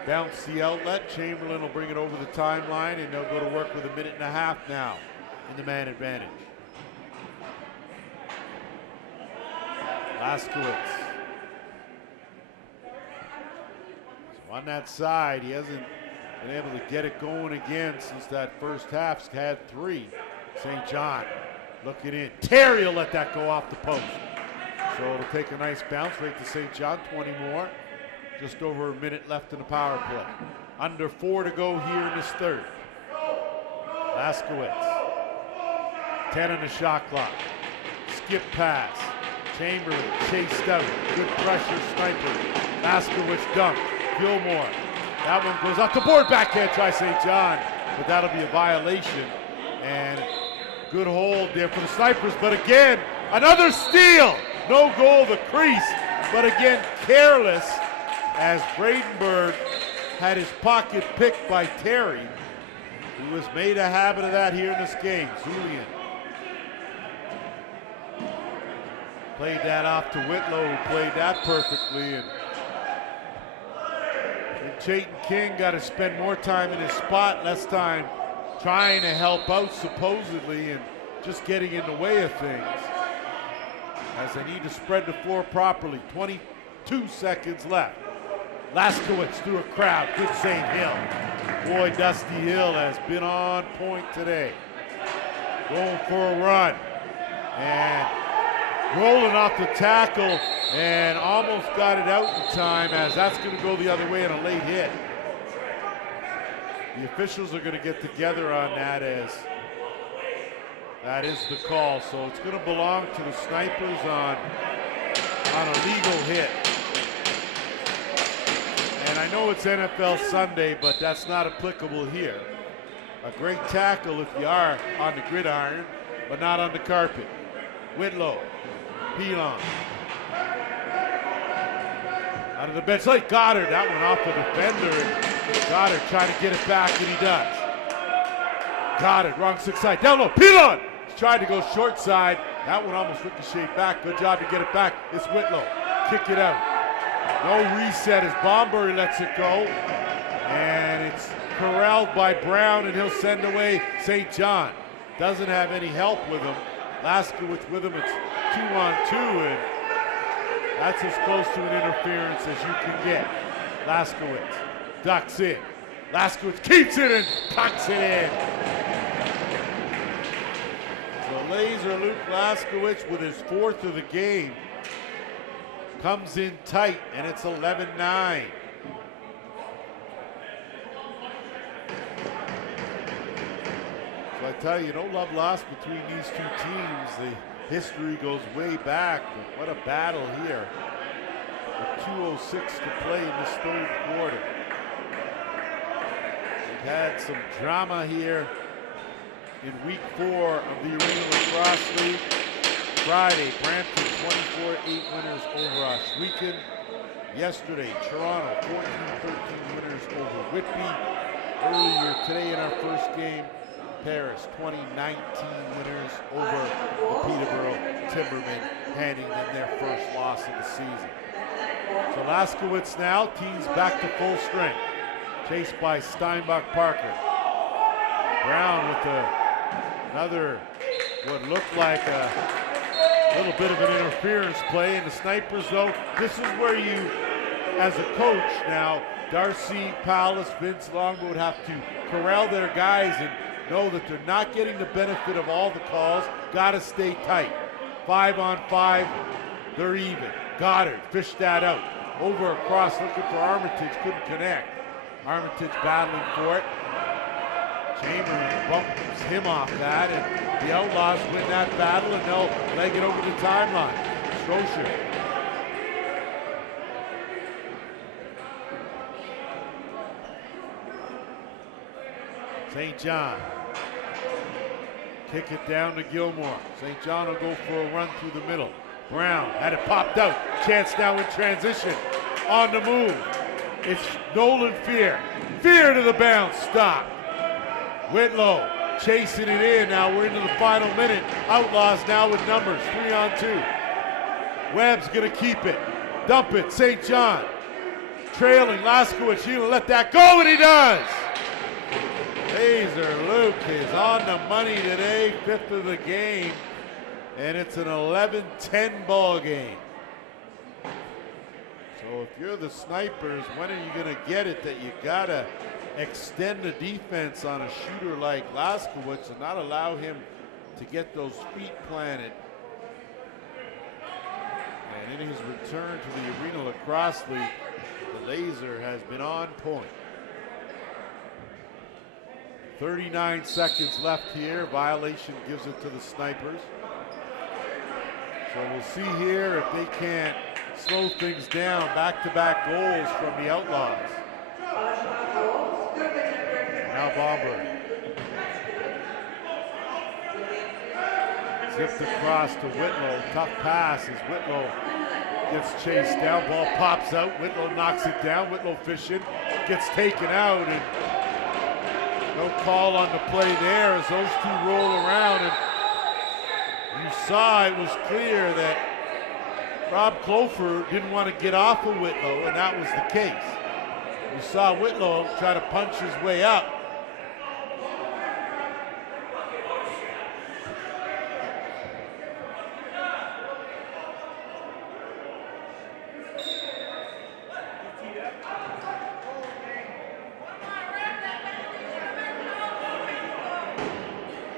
bounce the outlet. Chamberlain will bring it over the timeline, and they'll go to work with 1.5 minutes now in the man advantage. Laskowitz. So on that side, he hasn't been able to get it going again since that first half. He's had 3. St. John looking in. Terry will let that go off the post. So it'll take a nice bounce right to St. John, 20 more. Just over 1 minute left in the power play. Under 4 to go here in this third. Laskowitz. 10 on the shot clock. Skip pass. Chamberlain chased out. Good pressure, Sniper. Laskowitz dumped. Gilmore. That one goes off the board. Backhand try St. John. But that'll be a violation. And good hold there for the Snipers. But again, another steal. No goal, the crease. But again, careless as Bradenburg had his pocket picked by Terry, who has made a habit of that here in this game. Julian played that off to Whitlow, who played that perfectly. And Chayton King got to spend more time in his spot, less time trying to help out supposedly and just getting in the way of things, as they need to spread the floor properly. 22 seconds left. Laskowitz through a crowd. Good save, Hill. Boy, Dusty Hill has been on point today. Going for a run. And rolling off the tackle and almost got it out in time, as that's going to go the other way on a late hit. The officials are going to get together on that, as that is the call. So it's going to belong to the Snipers on a legal hit. And I know it's NFL Sunday, but that's not applicable here. A great tackle if you are on the gridiron, but not on the carpet. Whitlow, Pilon. Out of the bench, like Goddard, that one off the defender. Goddard trying to get it back, and he does. Goddard, wrong 6 side, down low, Pilon! He's trying to go short side. That one almost ricocheted back. Good job to get it back. It's Whitlow. Kick it out. No reset as Bomberry lets it go. And it's corralled by Brown, and he'll send away St. John. Doesn't have any help with him. Laskowitz with him. It's 2-on-2, and that's as close to an interference as you can get. Laskowitz ducks in. Laskowitz keeps it and tucks it in. So Laser Luke Laskowitz with his 4th of the game comes in tight, and it's 11-9. So I tell you, no love lost between these two teams. The history goes way back, but what a battle here. With 2:06 to play in this third quarter. We've had some drama here in week 4 of the Arenalacrosseleague. Friday, Brampton 24-8 winners over Ohsweken. Yesterday, Toronto 14-13 winners over Whitby. Earlier today in our first game, Paris 2019 winners over the Peterborough Timbermen, handing them their first loss of the season. So Laskowitz now, team's back to full strength. Chased by Steinbach Parker. Brown with another, what looked like a little bit of an interference play. And the Snipers, though, this is where you, as a coach now, Darcy, Powless, Vince Longbow would have to corral their guys and know that they're not getting the benefit of all the calls. Got to stay tight. 5-on-5, they're even. Goddard fished that out. Over across, looking for Armitage, couldn't connect. Armitage battling for it. Chamberlain bumps him off that, and the Outlaws win that battle, and they'll leg it over the timeline. Strocher. St. John. Kick it down to Gilmore. St. John will go for a run through the middle. Brown had it popped out. Chance now in transition. On the move. It's Nolan Fear. Fear to the bounce. Stop. Whitlow chasing it in. Now we're into the final minute. Outlaws now with numbers. 3-on-2. Webb's going to keep it. Dump it. St. John. Trailing. Laskowicz. He'll let that go, and he does. Laser Luke is on the money today. 5th of the game. And it's an 11-10 ball game. So if you're the Snipers, when are you going to get it that you got to extend the defense on a shooter like Laskowicz and not allow him to get those feet planted? And in his return to the Arenalacrosse League, the Laser has been on point. 39 seconds left here. Violation gives it to the Snipers. So we'll see here if they can't slow things down. Back-to-back goals from the Outlaws. Now Bomber. Zipped across to Whitlow. Tough pass as Whitlow gets chased down. Ball pops out. Whitlow knocks it down. Whitlow fishing. Gets taken out. And no call on the play there as those two roll around. And you saw it was clear that Rob Clofer didn't want to get off of Whitlow, and that was the case. You saw Whitlow try to punch his way up.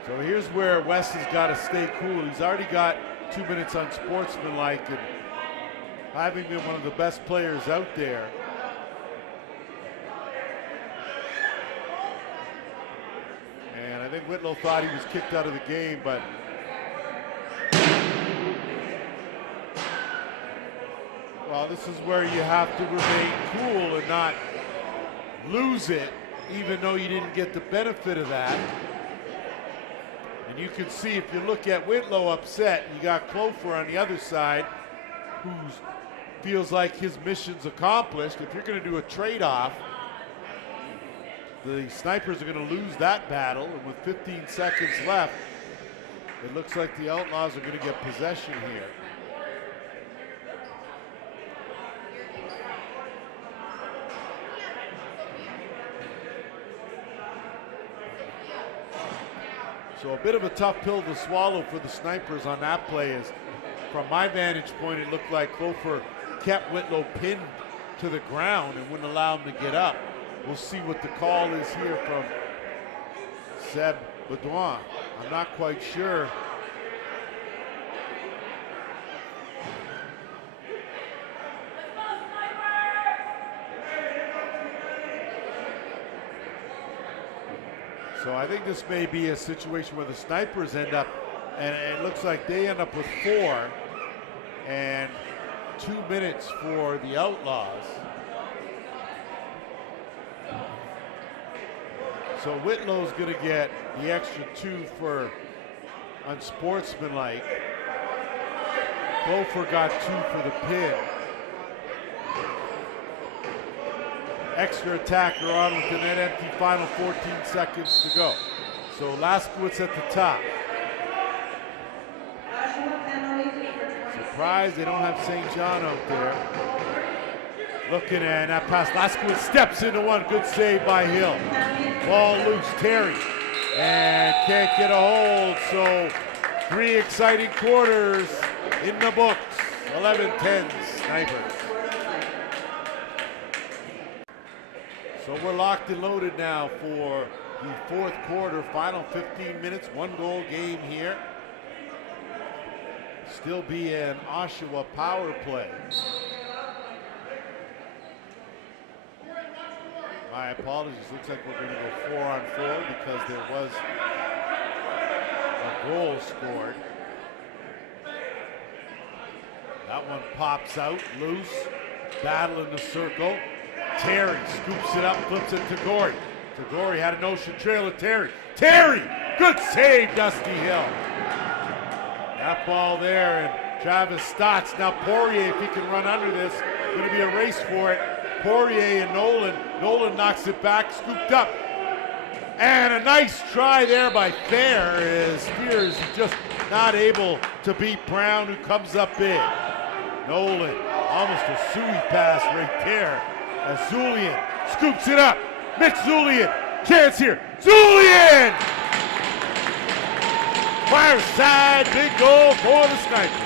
So here's where West has got to stay cool. He's already got 2 minutes unsportsmanlike, and having been one of the best players out there. And I think Whitlow thought he was kicked out of the game, but well, this is where you have to remain cool and not lose it, even though you didn't get the benefit of that. And you can see if you look at Whitlow upset, you got Clofer on the other side who feels like his mission's accomplished. If you're going to do a trade-off, the Snipers are going to lose that battle. And with 15 seconds left, it looks like the Outlaws are going to get possession here. So a bit of a tough pill to swallow for the Snipers on that play. Is from my vantage point, it looked like Clofer kept Whitlow pinned to the ground and wouldn't allow him to get up. We'll see what the call is here from Seb Baudouin. I'm not quite sure. So I think this may be a situation where the Snipers end up, and it looks like they end up with 4 and 2 minutes for the Outlaws. So Whitlow's going to get the extra 2 for unsportsmanlike. Clofer got 2 for the pin. Extra attacker on with the net empty, final 14 seconds to go. So Laskowicz at the top. Surprised they don't have St. John out there. Looking at that pass, Laskowicz steps into one, good save by Hill. Ball loose, Terry, and can't get a hold. So 3 exciting quarters in the books. 11-10 Snipers. So we're locked and loaded now for the 4th quarter, final 15 minutes, 1-goal game here. Still be an Oshawa power play. My apologies, looks like we're going to go 4-on-4 because there was a goal scored. That one pops out, loose, battle in the circle. Terry scoops it up, flips it to Gordon. Tagore had an ocean trail of Terry. Terry! Good save, Dusty Hill. That ball there, and Travis Stotts. Now Poirier, if he can run under this, going to be a race for it. Poirier and Nolan. Nolan knocks it back, scooped up. And a nice try there by Fair as Spears is just not able to beat Brown, who comes up big. Nolan, almost a Suey pass right there as Zulian scoops it up. Mitch Zulian, chance here. Zulian! Fire side, big goal for the Snipers.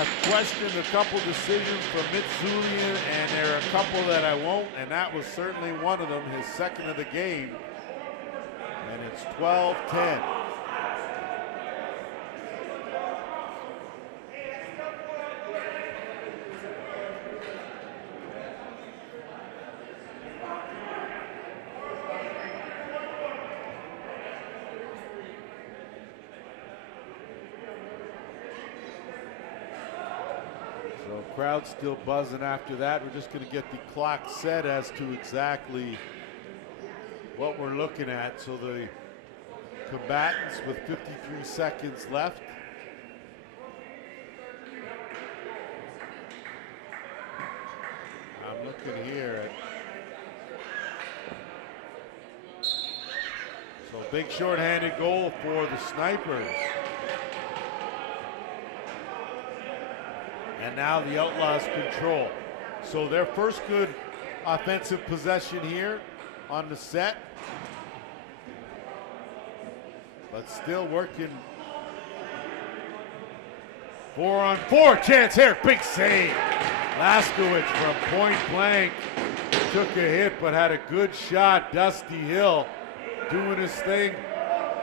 I've questioned a couple decisions from Mitch Zulian, and there are a couple that I won't, and that was certainly one of them, his second of the game. And it's 12-10. So crowd still buzzing after that. We're just going to get the clock set as to exactly what we're looking at. So the combatants with 53 seconds left. I'm looking here at, so big shorthanded goal for the Snipers. And now the Outlaws control. So their first good offensive possession here on the set. But still working. 4-on-4, chance here, big save. Laskowicz from point blank took a hit but had a good shot. Dusty Hill doing his thing,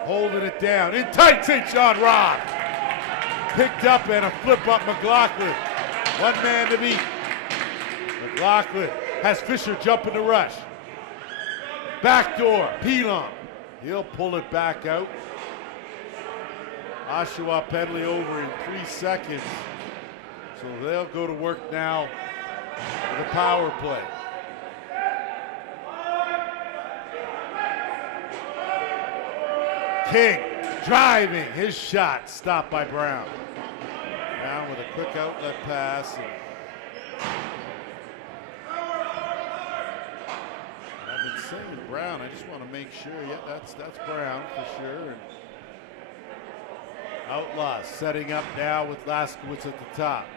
holding it down. In tight, St. John Robb. Picked up and a flip up McLaughlin. One man to beat. McLaughlin has Fisher jumping the rush. Backdoor, Pelon. He'll pull it back out. Oshawa penalty over in 3 seconds. So they'll go to work now for the power play. King driving, his shot stopped by Brown. Brown with a quick outlet pass. I've been saying Brown, I just want to make sure, yeah, that's Brown for sure. And Outlaws setting up now with Laskowicz at the top.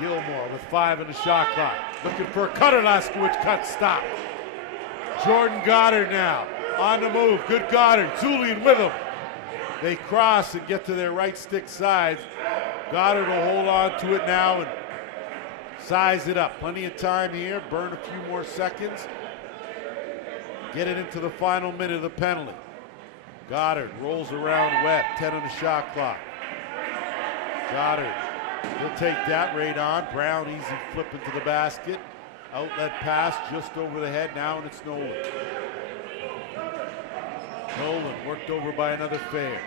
Gilmore with 5 in the shot clock. Looking for a cutter, Laskowicz cut, stop. Jordan Goddard now on the move, good Goddard, Zulian with him. They cross and get to their right stick sides. Goddard will hold on to it now and size it up. Plenty of time here, burn a few more seconds. Get it into the final minute of the penalty. Goddard rolls around Webb, 10 on the shot clock. Goddard, he'll take that right on. Brown easy flip into the basket. Outlet pass just over the head now, and it's Nolan. Nolan worked over by another Fair.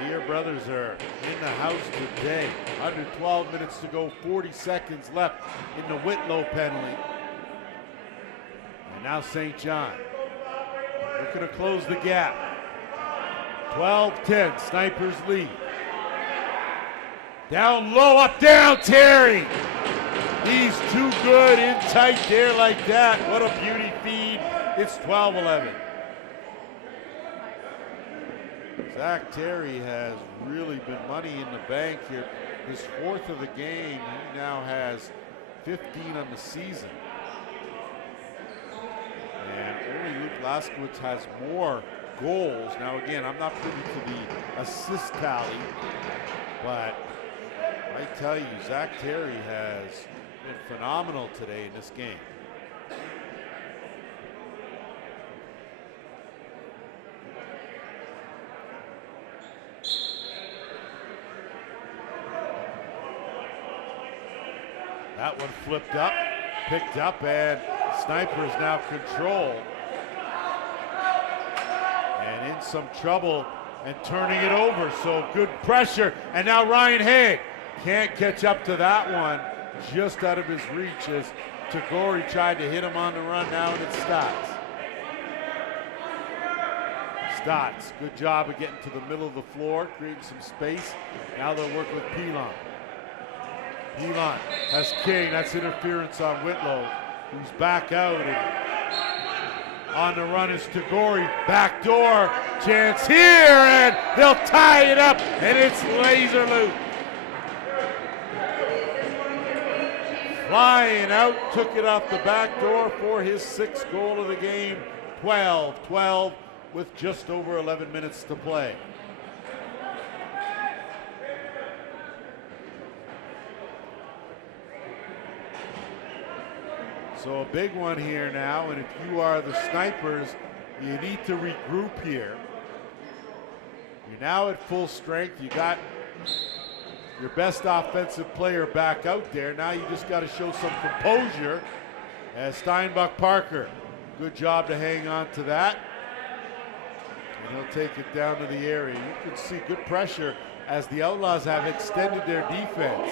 Beer brothers are in the house today. Under 12 minutes to go, 40 seconds left in the Whitlow penalty. And now St. John looking to close the gap. 12-10, Snipers lead. Down low, up, down, Terry. He's too good in tight there like that. What a beauty feed. It's 12-11. Zach Terry has really been money in the bank here. His 4th of the game. He now has 15 on the season. And only Luke Laskowicz has more goals. Now again, I'm not privy to the assist tally, but I tell you, Zach Terry has been phenomenal today in this game. That one flipped up, picked up, and Snipers now control. And in some trouble and turning it over. So good pressure. And now Ryan Haig can't catch up to that one. Just out of his reach as Tagore tried to hit him on the run now, and it's Stotts. Stotts, good job of getting to the middle of the floor, creating some space. Now they'll work with Pilon. Pilon has King. That's interference on Whitlow, who's back out. And on the run is Tagore. Backdoor chance here, and they'll tie it up, and it's Laser Loop. Flying out, took it off the back door for his 6th goal of the game. 12-12 with just over 11 minutes to play. So a big one here now, and if you are the Snipers, you need to regroup here. You're now at full strength. You got your best offensive player back out there. Now you just got to show some composure as Steinbuck Parker. Good job to hang on to that. And he'll take it down to the area. You can see good pressure as the Outlaws have extended their defense.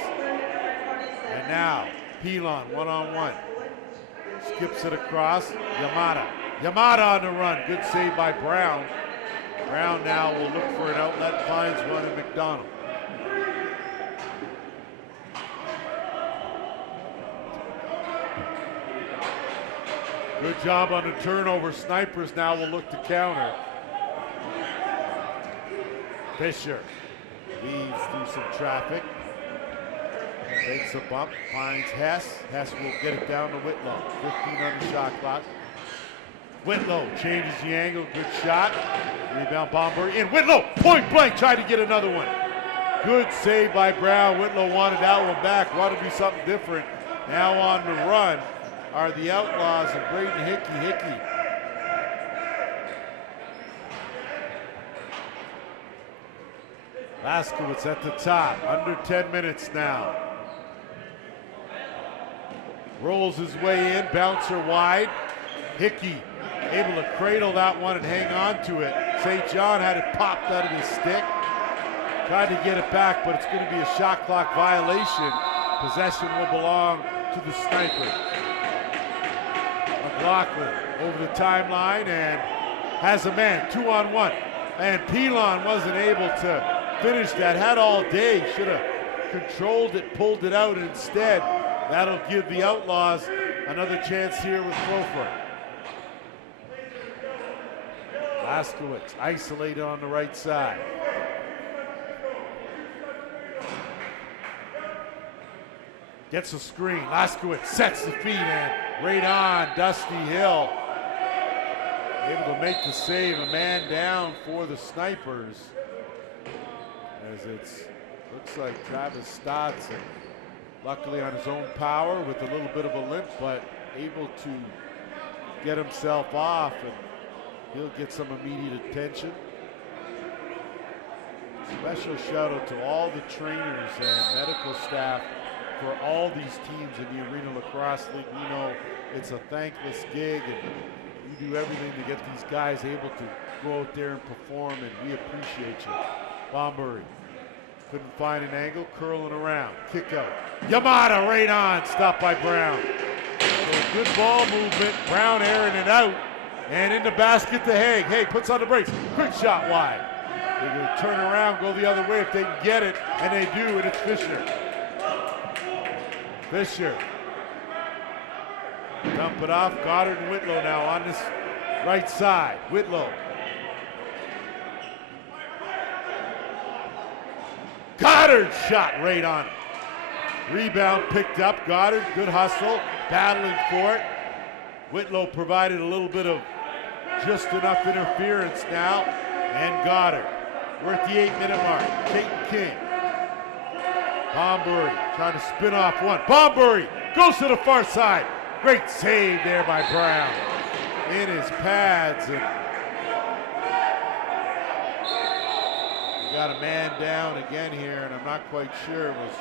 And now Pilon one-on-one. Skips it across. Yamada. Yamada on the run. Good save by Brown. Brown now will look for an outlet, finds one in McDonald. Good job on the turnover. Snipers now will look to counter. Fisher leads through some traffic. Takes a bump, finds Hess. Hess will get it down to Whitlow. 15 on the shot clock. Whitlow changes the angle. Good shot. Rebound Bomberry in. Whitlow, point blank, tried to get another one. Good save by Brown. Whitlow wanted that one back. Wanted to be something different. Now on the run are the Outlaws and Braden Hickey. Laskowitz at the top, under 10 minutes now. Rolls his way in, bouncer wide. Hickey able to cradle that one and hang on to it. St. John had it popped out of his stick. Tried to get it back, but it's going to be a shot clock violation. Possession will belong to the Snipers. McLaughlin over the timeline and has a man, 2-on-1. And Pilon wasn't able to finish that. Had all day, should have controlled it, pulled it out, and instead that'll give the Outlaws another chance here with Crowfoot. Laskowitz isolated on the right side. Gets a screen. Laskowitz sets the feet and right on Dusty Hill. Able to make the save. A man down for the Snipers. As it's looks like Travis Stotts, luckily on his own power with a little bit of a limp, but able to get himself off, and he'll get some immediate attention. Special shout out to all the trainers and medical staff for all these teams in the Arena Lacrosse League. We know it's a thankless gig, and you do everything to get these guys able to go out there and perform, and we appreciate you. Bomberry couldn't find an angle, curling around, kick out. Yamada right on, stopped by Brown. So good ball movement, Brown airing it out, and in the basket to Haig. Haig puts on the brakes, quick shot wide. They're gonna turn around, go the other way if they can get it, and they do, and it's Fisher. Fisher. Dump it off, Goddard and Whitlow now on this right side. Whitlow. Goddard shot right on it. Rebound picked up. Goddard, good hustle, battling for it. Whitlow provided a little bit of just enough interference now. And Goddard. We're at the 8-minute mark. Caton King. Bomberry trying to spin off one. Bomberry goes to the far side. Great save there by Brown. In his pads, and got a man down again here, and I'm not quite sure it was.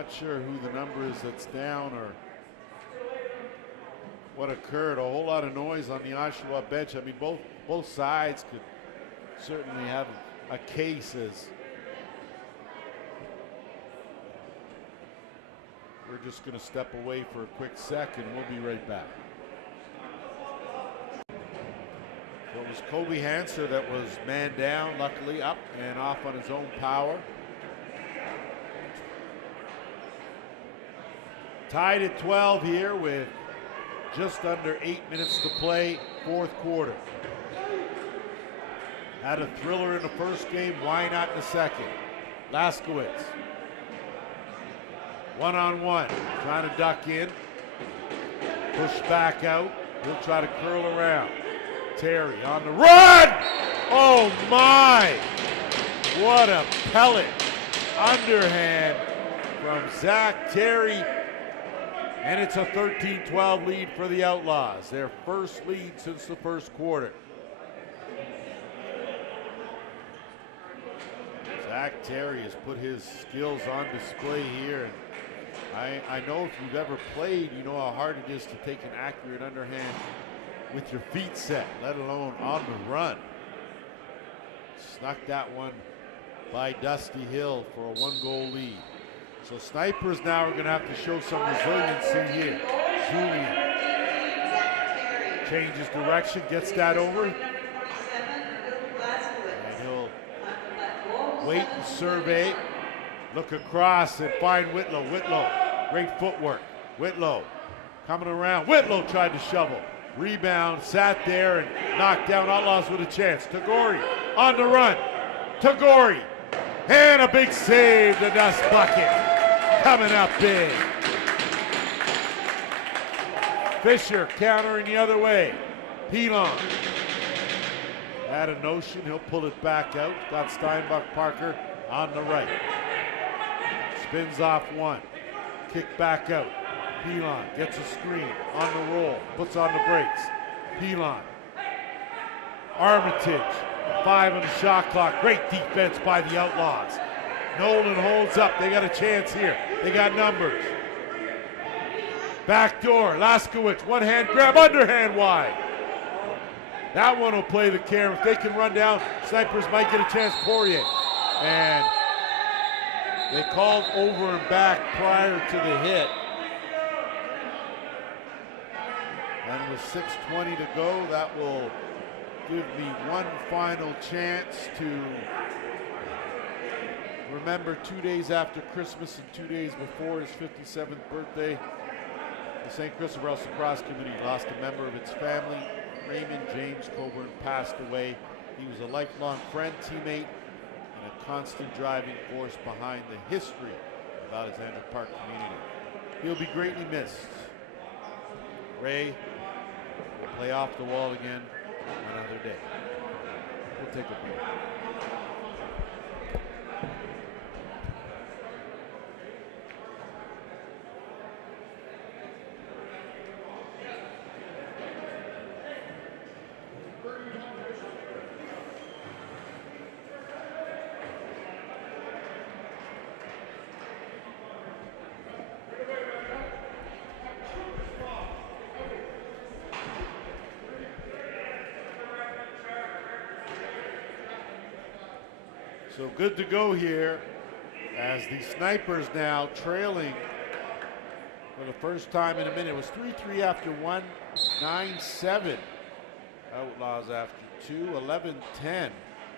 Not sure who the number is that's down or what occurred. A whole lot of noise on the Oshawa bench. I mean, both sides could certainly have a case as we're just going to step away for a quick second. We'll be right back. So it was Kobe Hanser that was man down, luckily up and off on his own power. Tied at 12 here with just under 8 minutes to play, fourth quarter. Had a thriller in the first game, why not in the second? Laskowitz. One-on-one, trying to duck in. Push back out, he'll try to curl around. Terry on the run! Oh my! What a pellet. Underhand from Zach Terry. And it's a 13-12 lead for the Outlaws. Their first lead since the first quarter. Zach Terry has put his skills on display here. And I know if you've ever played, you know how hard it is to take an accurate underhand with your feet set, let alone on the run. Snuck that one by Dusty Hill for a 1-goal lead. So Snipers now are going to have to show some resiliency here. Julian changes direction, gets that over. And he'll wait and survey, look across and find Whitlow. Whitlow, great footwork. Whitlow coming around. Whitlow tried to shovel. Rebound, sat there and knocked down. Outlaws with a chance. Tagore on the run. Tagore, and a big save, the dust bucket. Coming up big. Fisher countering the other way. Pelon had a notion, he'll pull it back out. Got Steinbach Parker on the right. Spins off one. Kick back out. Pelon gets a screen on the roll, puts on the brakes. Pelon. Armitage, 5 on the shot clock. Great defense by the Outlaws. Nolan holds up, they got a chance here. They got numbers. Back door, Laskowitz, one hand grab, underhand wide. That one will play the camera. If they can run down, Snipers might get a chance. Poirier. And they called over and back prior to the hit. And with 6:20 to go, that will give me one final chance to remember 2 days after Christmas and 2 days before his 57th birthday. The St. Christopher Else Lacrosse community lost a member of its family. Raymond James Coburn passed away. He was a lifelong friend, teammate, and a constant driving force behind the history of Alexandra Park community. He'll be greatly missed. Ray will play off the wall again another day. We'll take a break. So good to go here as the Snipers now trailing for the first time in a minute. It was 3-3 after 1, 9-7 Outlaws after 2, 11-10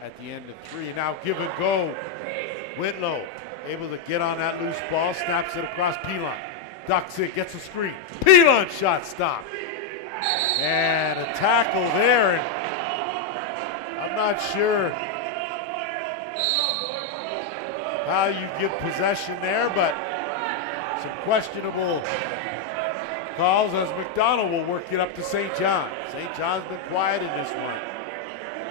at the end of 3. And now give and go. Whitlow able to get on that loose ball, snaps it across Pelon. Ducks it, gets a screen. Pelon shot stopped. And a tackle there. And I'm not sure how you give possession there, but some questionable calls as McDonald will work it up to St. John. St. John's been quiet in this one.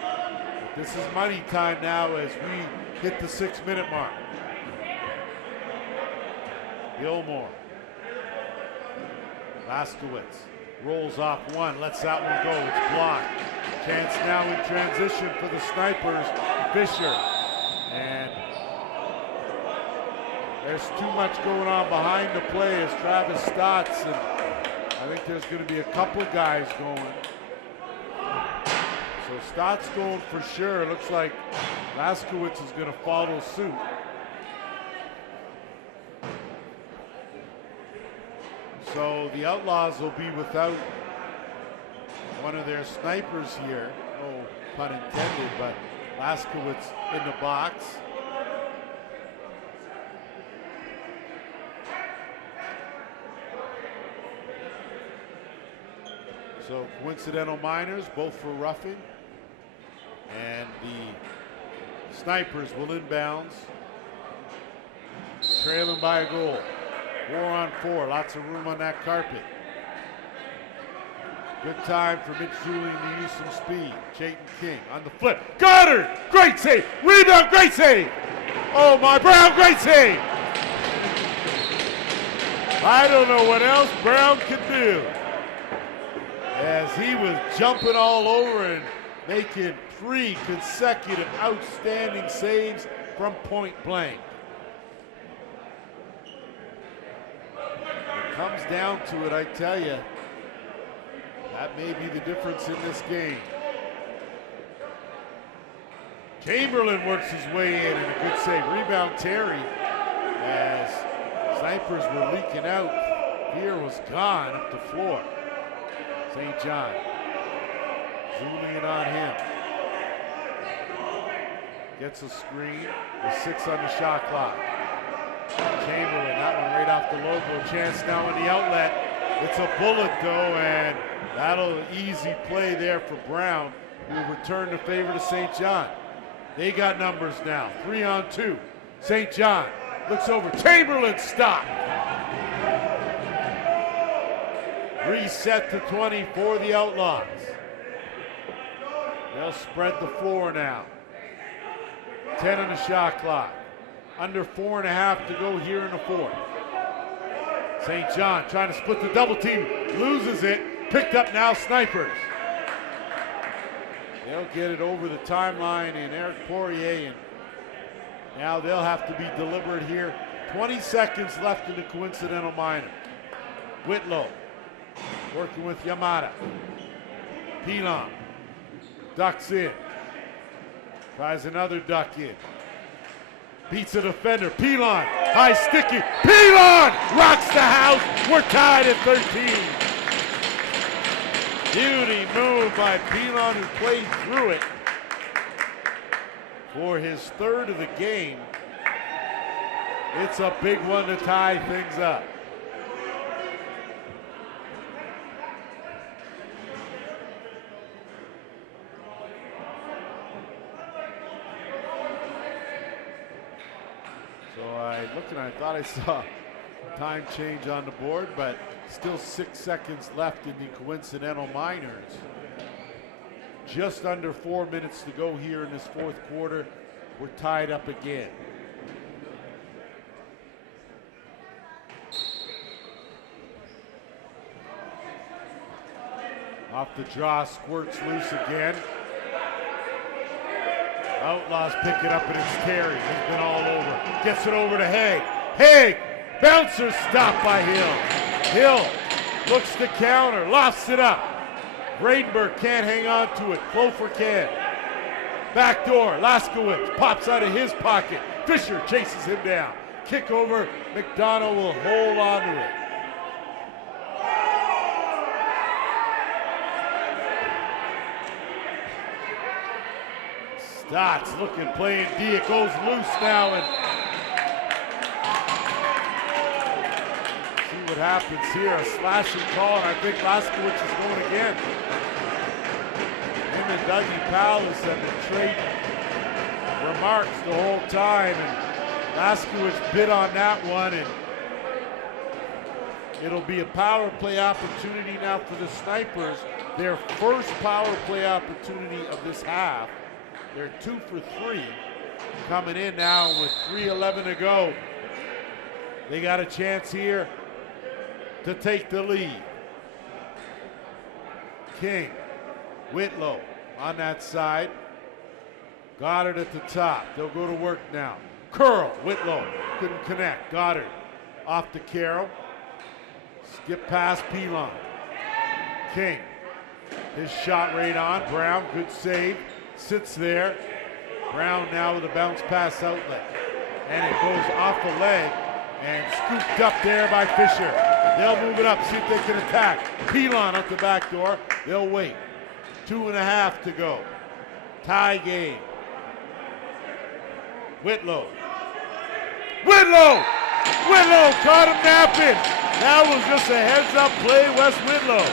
But this is money time now as we hit the 6-minute mark. Gilmore. Laskowitz rolls off one, lets that one go, it's blocked. Chance now in transition for the Snipers, Fisher. And There's too much going on behind the play as Travis Stotts, and I think there's going to be a couple guys going. So Stotts going for sure. Looks like Laskowitz is going to follow suit. So the Outlaws will be without one of their snipers here. No pun intended, but Laskowitz in the box. So coincidental minors, both for roughing. And the snipers will inbounds. Trailing by a goal. 4-on-4, lots of room on that carpet. Good time for Mitch Julian to use some speed. Chayton King on the flip. Goddard, great save. Rebound, great save. Oh my, Brown, great save. I don't know what else Brown could do, as he was jumping all over and making 3 consecutive outstanding saves from point blank. It comes down to it, I tell you. That may be the difference in this game. Chamberlain works his way in and a good save. Rebound Terry, as snipers were leaking out. Here was gone up the floor. St. John zooming in on him. Gets a screen with 6 on the shot clock. Chamberlain, that one right off the logo. Chance now in the outlet. It's a bullet though, and that'll easy play there for Brown, who will return the favor to St. John. They got numbers now, 3-on-2. St. John looks over, Chamberlain stop. Reset to 20 for the Outlaws. They'll spread the floor now. 10 on the shot clock. Under 4.5 to go here in the fourth. St. John trying to split the double team, loses it, picked up now snipers. They'll get it over the timeline and Eric Poirier, and now they'll have to be deliberate here. 20 seconds left in the coincidental minor. Whitlow working with Yamada. Pilon ducks in, tries another duck in. Beats a defender. Pilon, high sticky. Pilon rocks the house. We're tied at 13. Beauty move by Pilon, who played through it for his 3rd of the game. It's a big one to tie things up. Looking, I thought I saw time change on the board, but still 6 seconds left in the coincidental minors. Just under 4 minutes to go here in this fourth quarter. We're tied up again. Off the draw, squirts loose again. Outlaws pick it up, and it's Terry. He's been all over. Gets it over to Haig. Haig! Bouncer stopped by Hill. Hill looks to counter, lofts it up. Bradenberg can't hang on to it. Clofer can. Backdoor, Laskowitz pops out of his pocket. Fisher chases him down. Kick over, McDonough will hold on to it. Stotts looking, playing D. It goes loose now, and see what happens here. A slashing call, and I think Laskowitz is going again. Him and Dougie Powell said the trade remarks the whole time, and Laskowitz bid on that one, and it'll be a power play opportunity now for the Snipers. Their first power play opportunity of this half. They're 2 for 3 coming in now with 3:11 to go. They got a chance here to take the lead. King, Whitlow on that side. Goddard at the top. They'll go to work now. Curl, Whitlow couldn't connect. Goddard off to Carroll. Skip past Pilon. King. His shot right on. Brown, good save. Sits there. Brown now with a bounce pass outlet. And it goes off the leg and scooped up there by Fisher. They'll move it up, see if they can attack. Pilon up the back door. They'll wait. 2.5 to go. Tie game. Whitlow. Whitlow caught him napping. That was just a heads-up play, Wes Whitlow.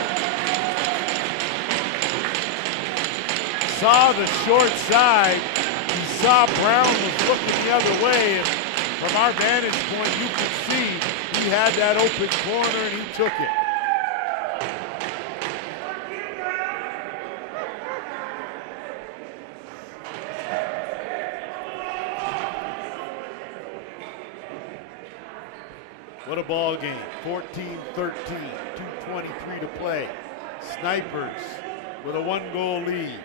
Saw the short side. He saw Brown was looking the other way, and from our vantage point, you could see he had that open corner and he took it. What a ball game. 14-13, 2:23 to play. Snipers with a 1-goal lead.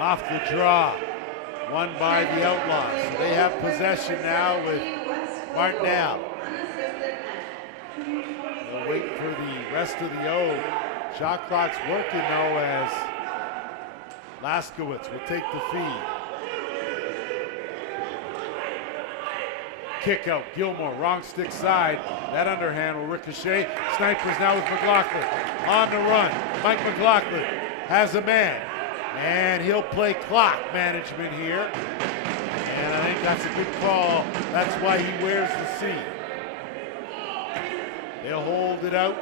Off the draw, won by the Outlaws. They have possession now with Martinell. They'll wait for the rest of the O. Shot clock's working though as Laskowitz will take the feed. Kick out, Gilmore, wrong stick side. That underhand will ricochet. Snipers now with McLaughlin on the run. Mike McLaughlin has a man, and he'll play clock management here. And I think that's a good call. That's why he wears the C. They'll hold it out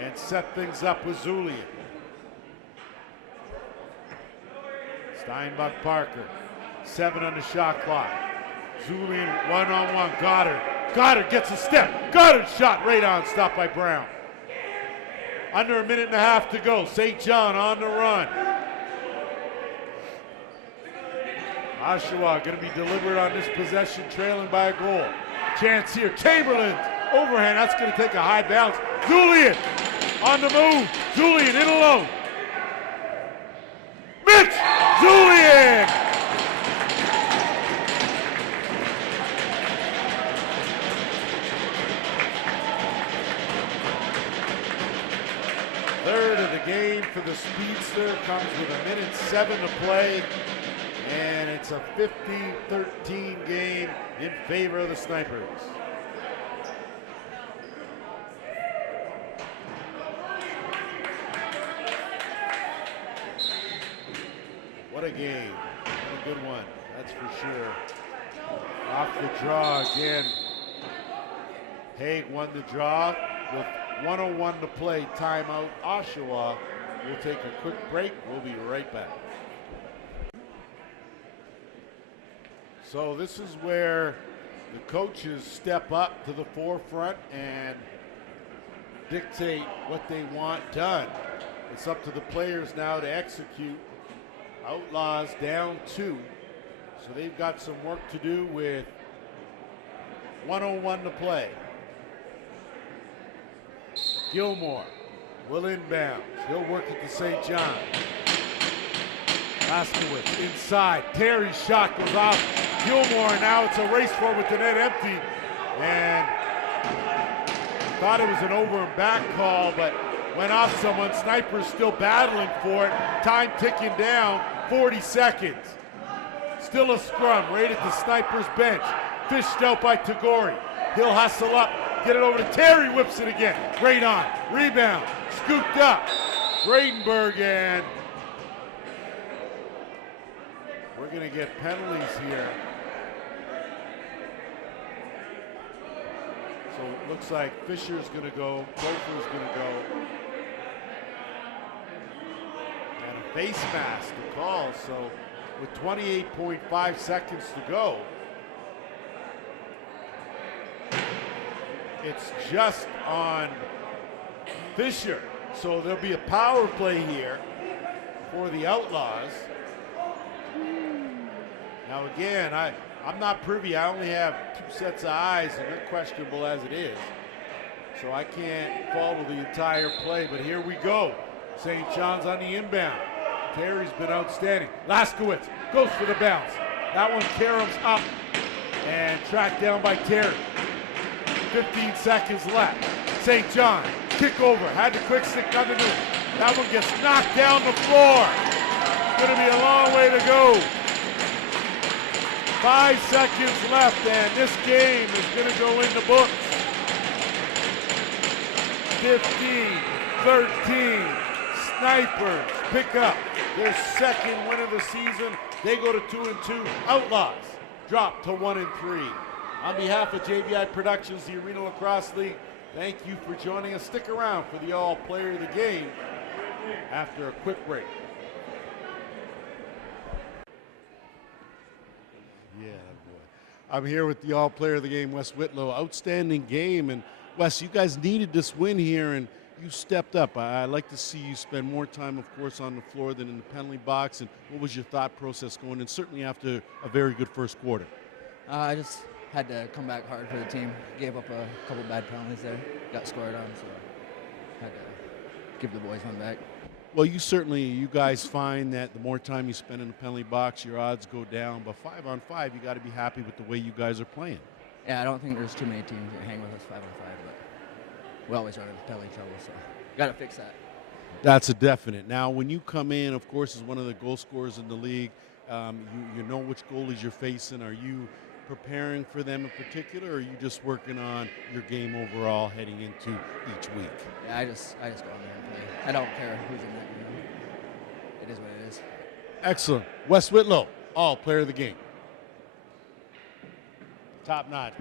and set things up with Zulian. Steinbach Parker, 7 on the shot clock. Zulian one-on-one, Goddard. Goddard gets a step. Goddard shot right on, stopped by Brown. Under 1.5 minutes to go. St. John on the run. Oshawa going to be delivered on this possession, trailing by a goal. Chance here. Chamberlain overhand. That's going to take a high bounce. Zulian on the move. Zulian in alone. Mitch Zulian. Third of the game for the speedster comes with 1:07 to play, and it's a 50-13 game in favor of the Snipers. What a game. What a good one, that's for sure. Off the draw again. Haig won the draw with 1:01 to play, timeout. Oshawa will take a quick break. We'll be right back. So this is where the coaches step up to the forefront and dictate what they want done. It's up to the players now to execute. Outlaws down 2, so they've got some work to do with 1:01 to play. Gilmore will inbound. He'll work it to St. John. Laskowitz inside. Terry's shot goes off. Gilmore, now it's a race for it with the net empty. And thought it was an over and back call, but went off someone. Sniper's still battling for it. Time ticking down, 40 seconds. Still a scrum right at the Sniper's bench. Fished out by Tagore. He'll hustle up. Get it over to Terry, whips it again. Great on. Rebound. Scooped up. Gradenberg, and we're going to get penalties here. So it looks like Fisher's going to go. Gopher's going to go. And a face mask to call. So with 28.5 seconds to go, it's just on Fisher. So there'll be a power play here for the Outlaws. Now again, I'm not privy. I only have 2 sets of eyes, and they're questionable as it is. So I can't follow the entire play, but here we go. St. John's on the inbound. Terry's been outstanding. Laskowitz goes for the bounce. That one caroms up and tracked down by Terry. 15 seconds left. St. John, kick over, had the quick stick, nothing to do. That one gets knocked down the floor. Gonna be a long way to go. 5 seconds left, and this game is gonna go in the books. 15-13, Snipers pick up their second win of the season. They go to 2-2. Outlaws drop to 1-3. On behalf of JVI Productions, the Arena Lacrosse League, thank you for joining us. Stick around for the All Player of the Game after a quick break. Yeah, boy. I'm here with the All Player of the Game, Wes Whitlow. Outstanding game, and Wes, you guys needed this win here, and you stepped up. I like to see you spend more time, of course, on the floor than in the penalty box. And what was your thought process going in, certainly after a very good first quarter? I just had to come back hard for the team. Gave up a couple bad penalties there. Got scored on, so had to give the boys one back. Well, you guys find that the more time you spend in the penalty box, your odds go down. But 5-on-5, you got to be happy with the way you guys are playing. Yeah, I don't think there's too many teams that hang with us 5-on-5, but we always run into penalty trouble, so got to fix that. That's a definite. Now, when you come in, of course, as one of the goal scorers in the league, you know which goalies you're facing. Are you preparing for them in particular, or are you just working on your game overall heading into each week? Yeah, I just go in there and play. I don't care who's in that, It is what it is. Excellent. Wes Whitlow, All Player of the Game. Top notch.